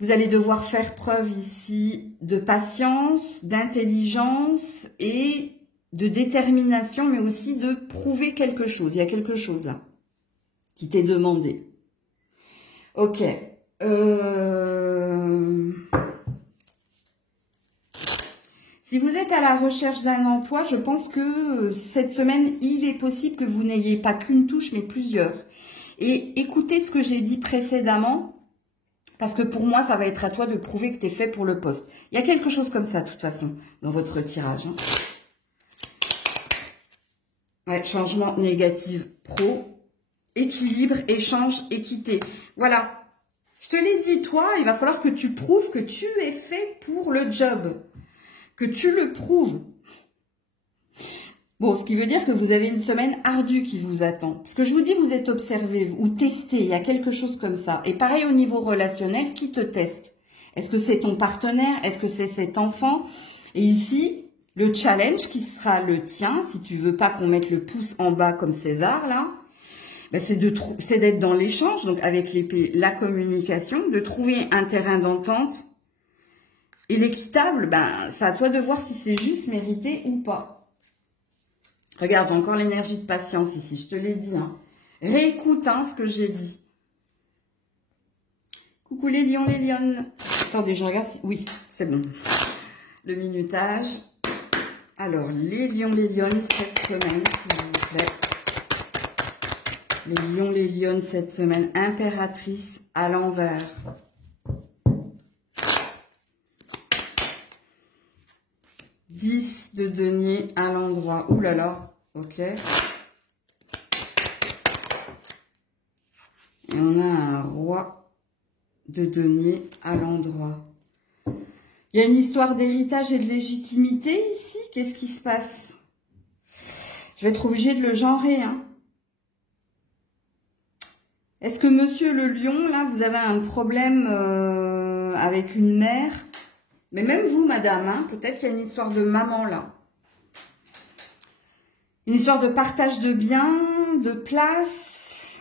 vous allez devoir faire preuve ici de patience, d'intelligence et de détermination, mais aussi de prouver quelque chose. Il y a quelque chose là qui t'est demandé. Ok. Si vous êtes à la recherche d'un emploi, je pense que cette semaine, il est possible que vous n'ayez pas qu'une touche, mais plusieurs. Et écoutez ce que j'ai dit précédemment. Parce que pour moi, ça va être à toi de prouver que tu es fait pour le poste. Il y a quelque chose comme ça, de toute façon, dans votre tirage. Hein. Ouais, changement négatif pro, équilibre, échange, équité. Voilà. Je te l'ai dit, toi, il va falloir que tu prouves que tu es fait pour le job. Que tu le prouves. Bon, ce qui veut dire que vous avez une semaine ardue qui vous attend. Parce que je vous dis, vous êtes observé ou testé, il y a quelque chose comme ça. Et pareil au niveau relationnel, qui te teste? Est-ce que c'est ton partenaire? Est-ce que c'est cet enfant? Et ici, le challenge qui sera le tien, si tu veux pas qu'on mette le pouce en bas comme César, là, ben c'est d'être dans l'échange, donc avec l'épée, la communication, de trouver un terrain d'entente. Et l'équitable, ben, c'est à toi de voir si c'est juste mérité ou pas. Regarde, j'ai encore l'énergie de patience ici, je te l'ai dit. Hein. Réécoute hein, ce que j'ai dit. Coucou les lions, les lionnes. Attendez, je regarde si... Oui, c'est bon. Le minutage. Alors, les lions, les lionnes, cette semaine, s'il vous plaît. Les lions, les lionnes, cette semaine. Impératrice à l'envers. De denier à l'endroit. Ouh là là, ok. Et on a un roi de denier à l'endroit. Il y a une histoire d'héritage et de légitimité ici. Qu'est-ce qui se passe? Je vais être obligée de le genrer. Hein. Est-ce que monsieur le lion, là, vous avez un problème avec une mère? Mais même vous, madame, hein, peut-être qu'il y a une histoire de maman, là. Une histoire de partage de biens, de place.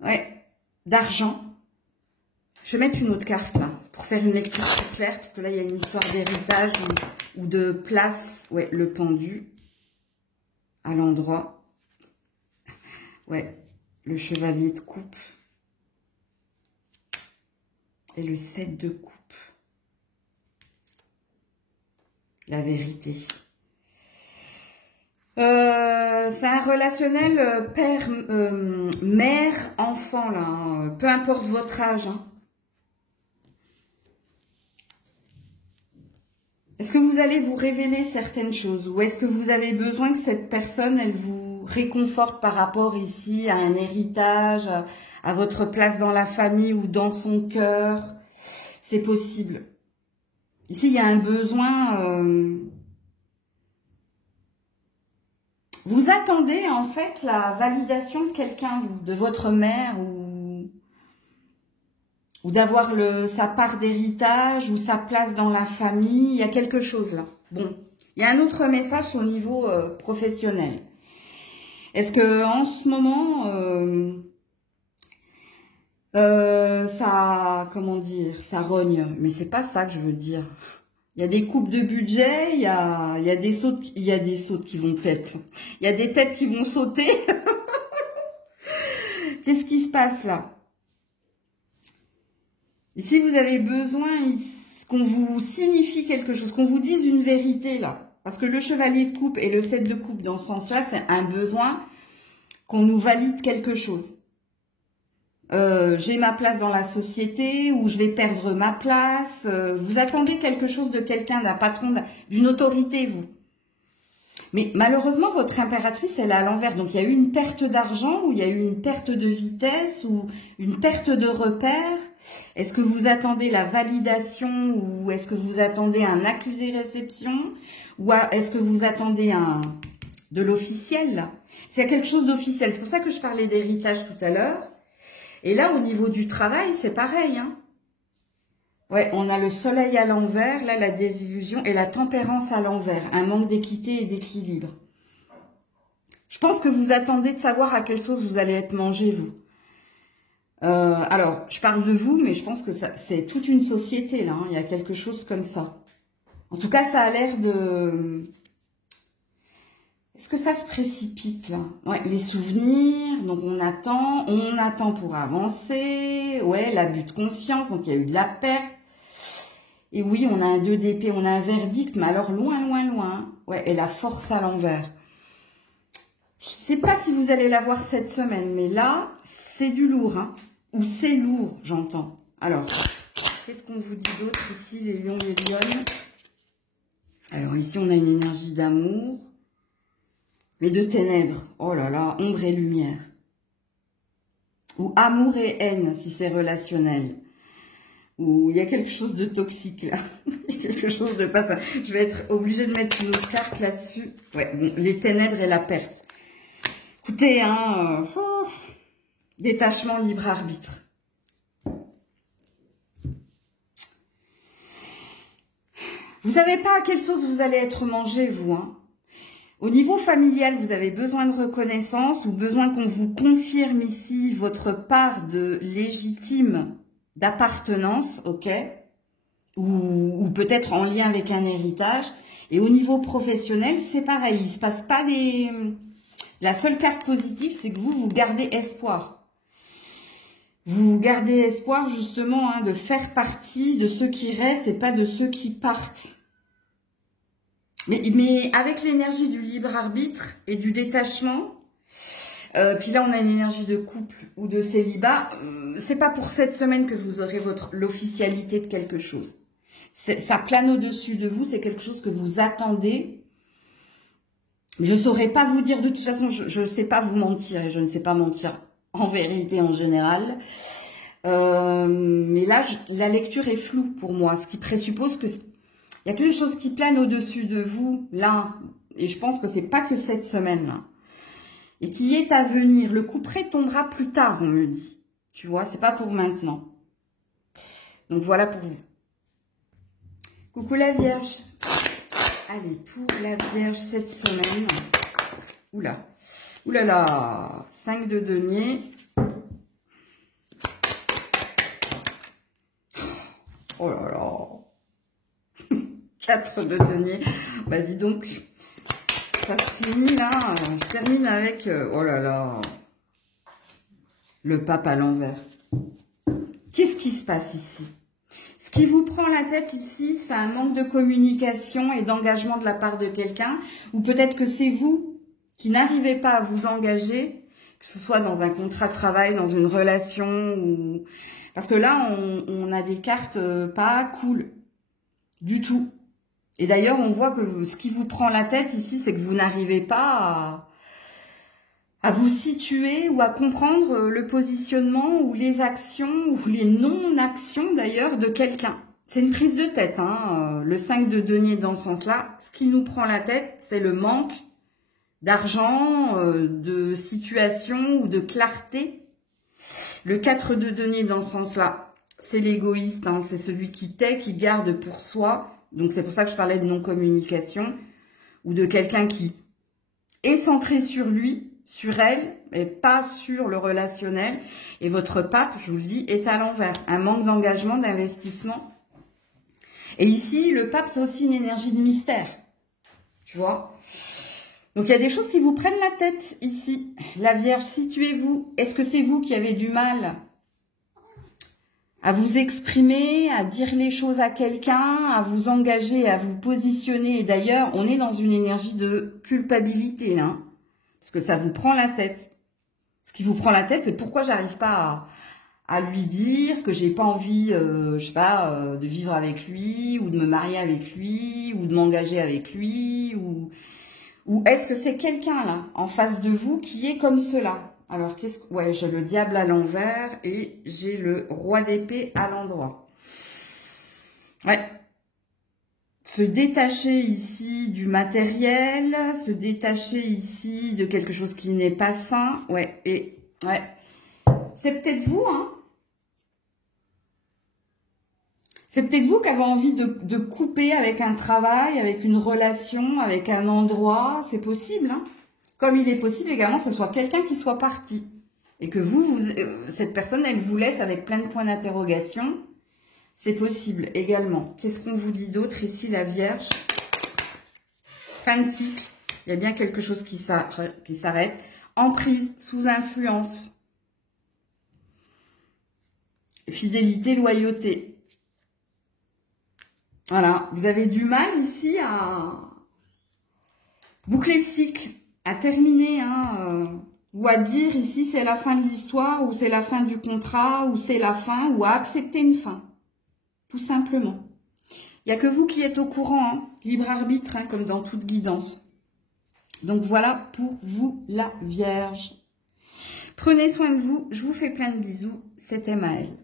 Ouais, d'argent. Je vais mettre une autre carte, là, pour faire une lecture plus claire, parce que là, il y a une histoire d'héritage ou de place. Ouais, le pendu à l'endroit. Ouais, le chevalier de coupe. Et le 7 de coupe. La vérité. C'est un relationnel père, mère, enfant, là. Hein, peu importe votre âge. Hein. Est-ce que vous allez vous révéler certaines choses? Ou est-ce que vous avez besoin que cette personne, elle vous réconforte par rapport ici à un héritage, à votre place dans la famille ou dans son cœur? C'est possible. Ici, il y a un besoin... Vous attendez en fait la validation de quelqu'un, de votre mère ou d'avoir sa part d'héritage ou sa place dans la famille. Il y a quelque chose là. Bon, il y a un autre message au niveau professionnel. Est-ce que en ce moment, ça, comment dire, ça rogne? Mais c'est pas ça que je veux dire. Il y a des coupes de budget, il y a des sautes qui vont tête. Il y a des têtes qui vont sauter. Qu'est-ce qui se passe là? Ici, vous avez besoin qu'on vous signifie quelque chose, qu'on vous dise une vérité là. Parce que le chevalier de coupe et le 7 de coupe dans ce sens-là, c'est un besoin qu'on nous valide quelque chose. J'ai ma place dans la société ou je vais perdre ma place. Vous attendez quelque chose de quelqu'un, d'un patron, d'une autorité, vous. Mais malheureusement, votre impératrice, elle est à l'envers. Donc, il y a eu une perte d'argent ou il y a eu une perte de vitesse ou une perte de repère. Est-ce que vous attendez la validation ou est-ce que vous attendez un accusé-réception ou est-ce que vous attendez de l'officiel? C'est quelque chose d'officiel. C'est pour ça que je parlais d'héritage tout à l'heure. Et là, au niveau du travail, c'est pareil. Hein. Ouais, on a le soleil à l'envers, là, la désillusion et la tempérance à l'envers. Un manque d'équité et d'équilibre. Je pense que vous attendez de savoir à quelle sauce vous allez être mangé, vous. Alors, je parle de vous, mais je pense que c'est toute une société, là. Hein. Il y a quelque chose comme ça. En tout cas, ça a l'air de... Est-ce que ça se précipite, là? Ouais, les souvenirs, donc on attend pour avancer. Ouais, l'abus de confiance, donc il y a eu de la perte. Et oui, on a un 2 d'épée, on a un verdict, mais alors loin, loin, loin. Ouais, et la force à l'envers. Je ne sais pas si vous allez la voir cette semaine, mais là, c'est du lourd, hein. Ou c'est lourd, j'entends. Alors, qu'est-ce qu'on vous dit d'autre ici, les lions, les lionnes? Alors ici, on a une énergie d'amour. Mais de ténèbres, oh là là, ombre et lumière. Ou amour et haine, si c'est relationnel. Ou il y a quelque chose de toxique là. Il y a quelque chose de pas ça. Je vais être obligée de mettre une autre carte là-dessus. Ouais, bon, les ténèbres et la perte. Écoutez, hein, détachement, libre arbitre. Vous savez pas à quelle sauce vous allez être mangé, vous, hein. Au niveau familial, vous avez besoin de reconnaissance ou besoin qu'on vous confirme ici votre part de légitime d'appartenance, ok, ou peut-être en lien avec un héritage. Et au niveau professionnel, c'est pareil, il se passe pas des... La seule carte positive, c'est que vous gardez espoir. Vous gardez espoir justement hein, de faire partie de ceux qui restent et pas de ceux qui partent. Mais avec l'énergie du libre arbitre et du détachement, puis là on a une énergie de couple ou de célibat, c'est pas pour cette semaine que vous aurez l'officialité de quelque chose. Ça plane au-dessus de vous, c'est quelque chose que vous attendez. Je saurais pas vous dire, de toute façon, je ne sais pas vous mentir, et je ne sais pas mentir en vérité en général. Mais là, la lecture est floue pour moi, ce qui présuppose que il y a quelque chose qui plane au-dessus de vous, là, et je pense que c'est pas que cette semaine-là, et qui est à venir. Le coup près tombera plus tard, on me dit. Tu vois, c'est pas pour maintenant. Donc voilà pour vous. Coucou la Vierge. Allez, pour la Vierge cette semaine. Oula. Oulala. 5 de denier. Oh là là. 4 de denier. Bah dis donc. Ça se finit là. Je termine avec... oh là là. Le pape à l'envers. Qu'est-ce qui se passe ici? Ce qui vous prend la tête ici, c'est un manque de communication et d'engagement de la part de quelqu'un. Ou peut-être que c'est vous qui n'arrivez pas à vous engager, que ce soit dans un contrat de travail, dans une relation. Ou... Parce que là, on a des cartes pas cool du tout. Et d'ailleurs, on voit que ce qui vous prend la tête ici, c'est que vous n'arrivez pas à vous situer ou à comprendre le positionnement ou les actions ou les non-actions d'ailleurs de quelqu'un. C'est une prise de tête, hein. Le 5 de denier dans ce sens-là. Ce qui nous prend la tête, c'est le manque d'argent, de situation ou de clarté. Le 4 de denier dans ce sens-là, c'est l'égoïste, hein. C'est celui qui tait, qui garde pour soi. Donc c'est pour ça que je parlais de non-communication ou de quelqu'un qui est centré sur lui, sur elle, mais pas sur le relationnel. Et votre pape, je vous le dis, est à l'envers. Un manque d'engagement, d'investissement. Et ici, le pape, c'est aussi une énergie de mystère. Tu vois? Donc, il y a des choses qui vous prennent la tête ici. La Vierge, situez-vous. Est-ce que c'est vous qui avez du mal à vous exprimer, à dire les choses à quelqu'un, à vous engager, à vous positionner? Et d'ailleurs, on est dans une énergie de culpabilité, là. Hein. Parce que ça vous prend la tête. Ce qui vous prend la tête, c'est pourquoi j'arrive pas à lui dire que j'ai pas envie, je sais pas, de vivre avec lui, ou de me marier avec lui, ou de m'engager avec lui, ou est-ce que c'est quelqu'un là, en face de vous, qui est comme cela? Alors, ouais, j'ai le diable à l'envers et j'ai le roi d'épée à l'endroit. Ouais. Se détacher ici du matériel, se détacher ici de quelque chose qui n'est pas sain. Ouais, et ouais. C'est peut-être vous, hein. C'est peut-être vous qui avez envie de couper avec un travail, avec une relation, avec un endroit. C'est possible, hein. Comme il est possible également que ce soit quelqu'un qui soit parti. Et que cette personne, elle vous laisse avec plein de points d'interrogation. C'est possible également. Qu'est-ce qu'on vous dit d'autre ici, la Vierge? Fin de cycle. Il y a bien quelque chose qui s'arrête. Emprise, sous influence. Fidélité, loyauté. Voilà. Vous avez du mal ici à boucler le cycle, à terminer, hein, ou à dire ici c'est la fin de l'histoire, ou c'est la fin du contrat, ou c'est la fin, ou à accepter une fin. Tout simplement. Il n'y a que vous qui êtes au courant, hein, libre arbitre, hein, comme dans toute guidance. Donc voilà pour vous, la Vierge. Prenez soin de vous, je vous fais plein de bisous, c'était Maëlle.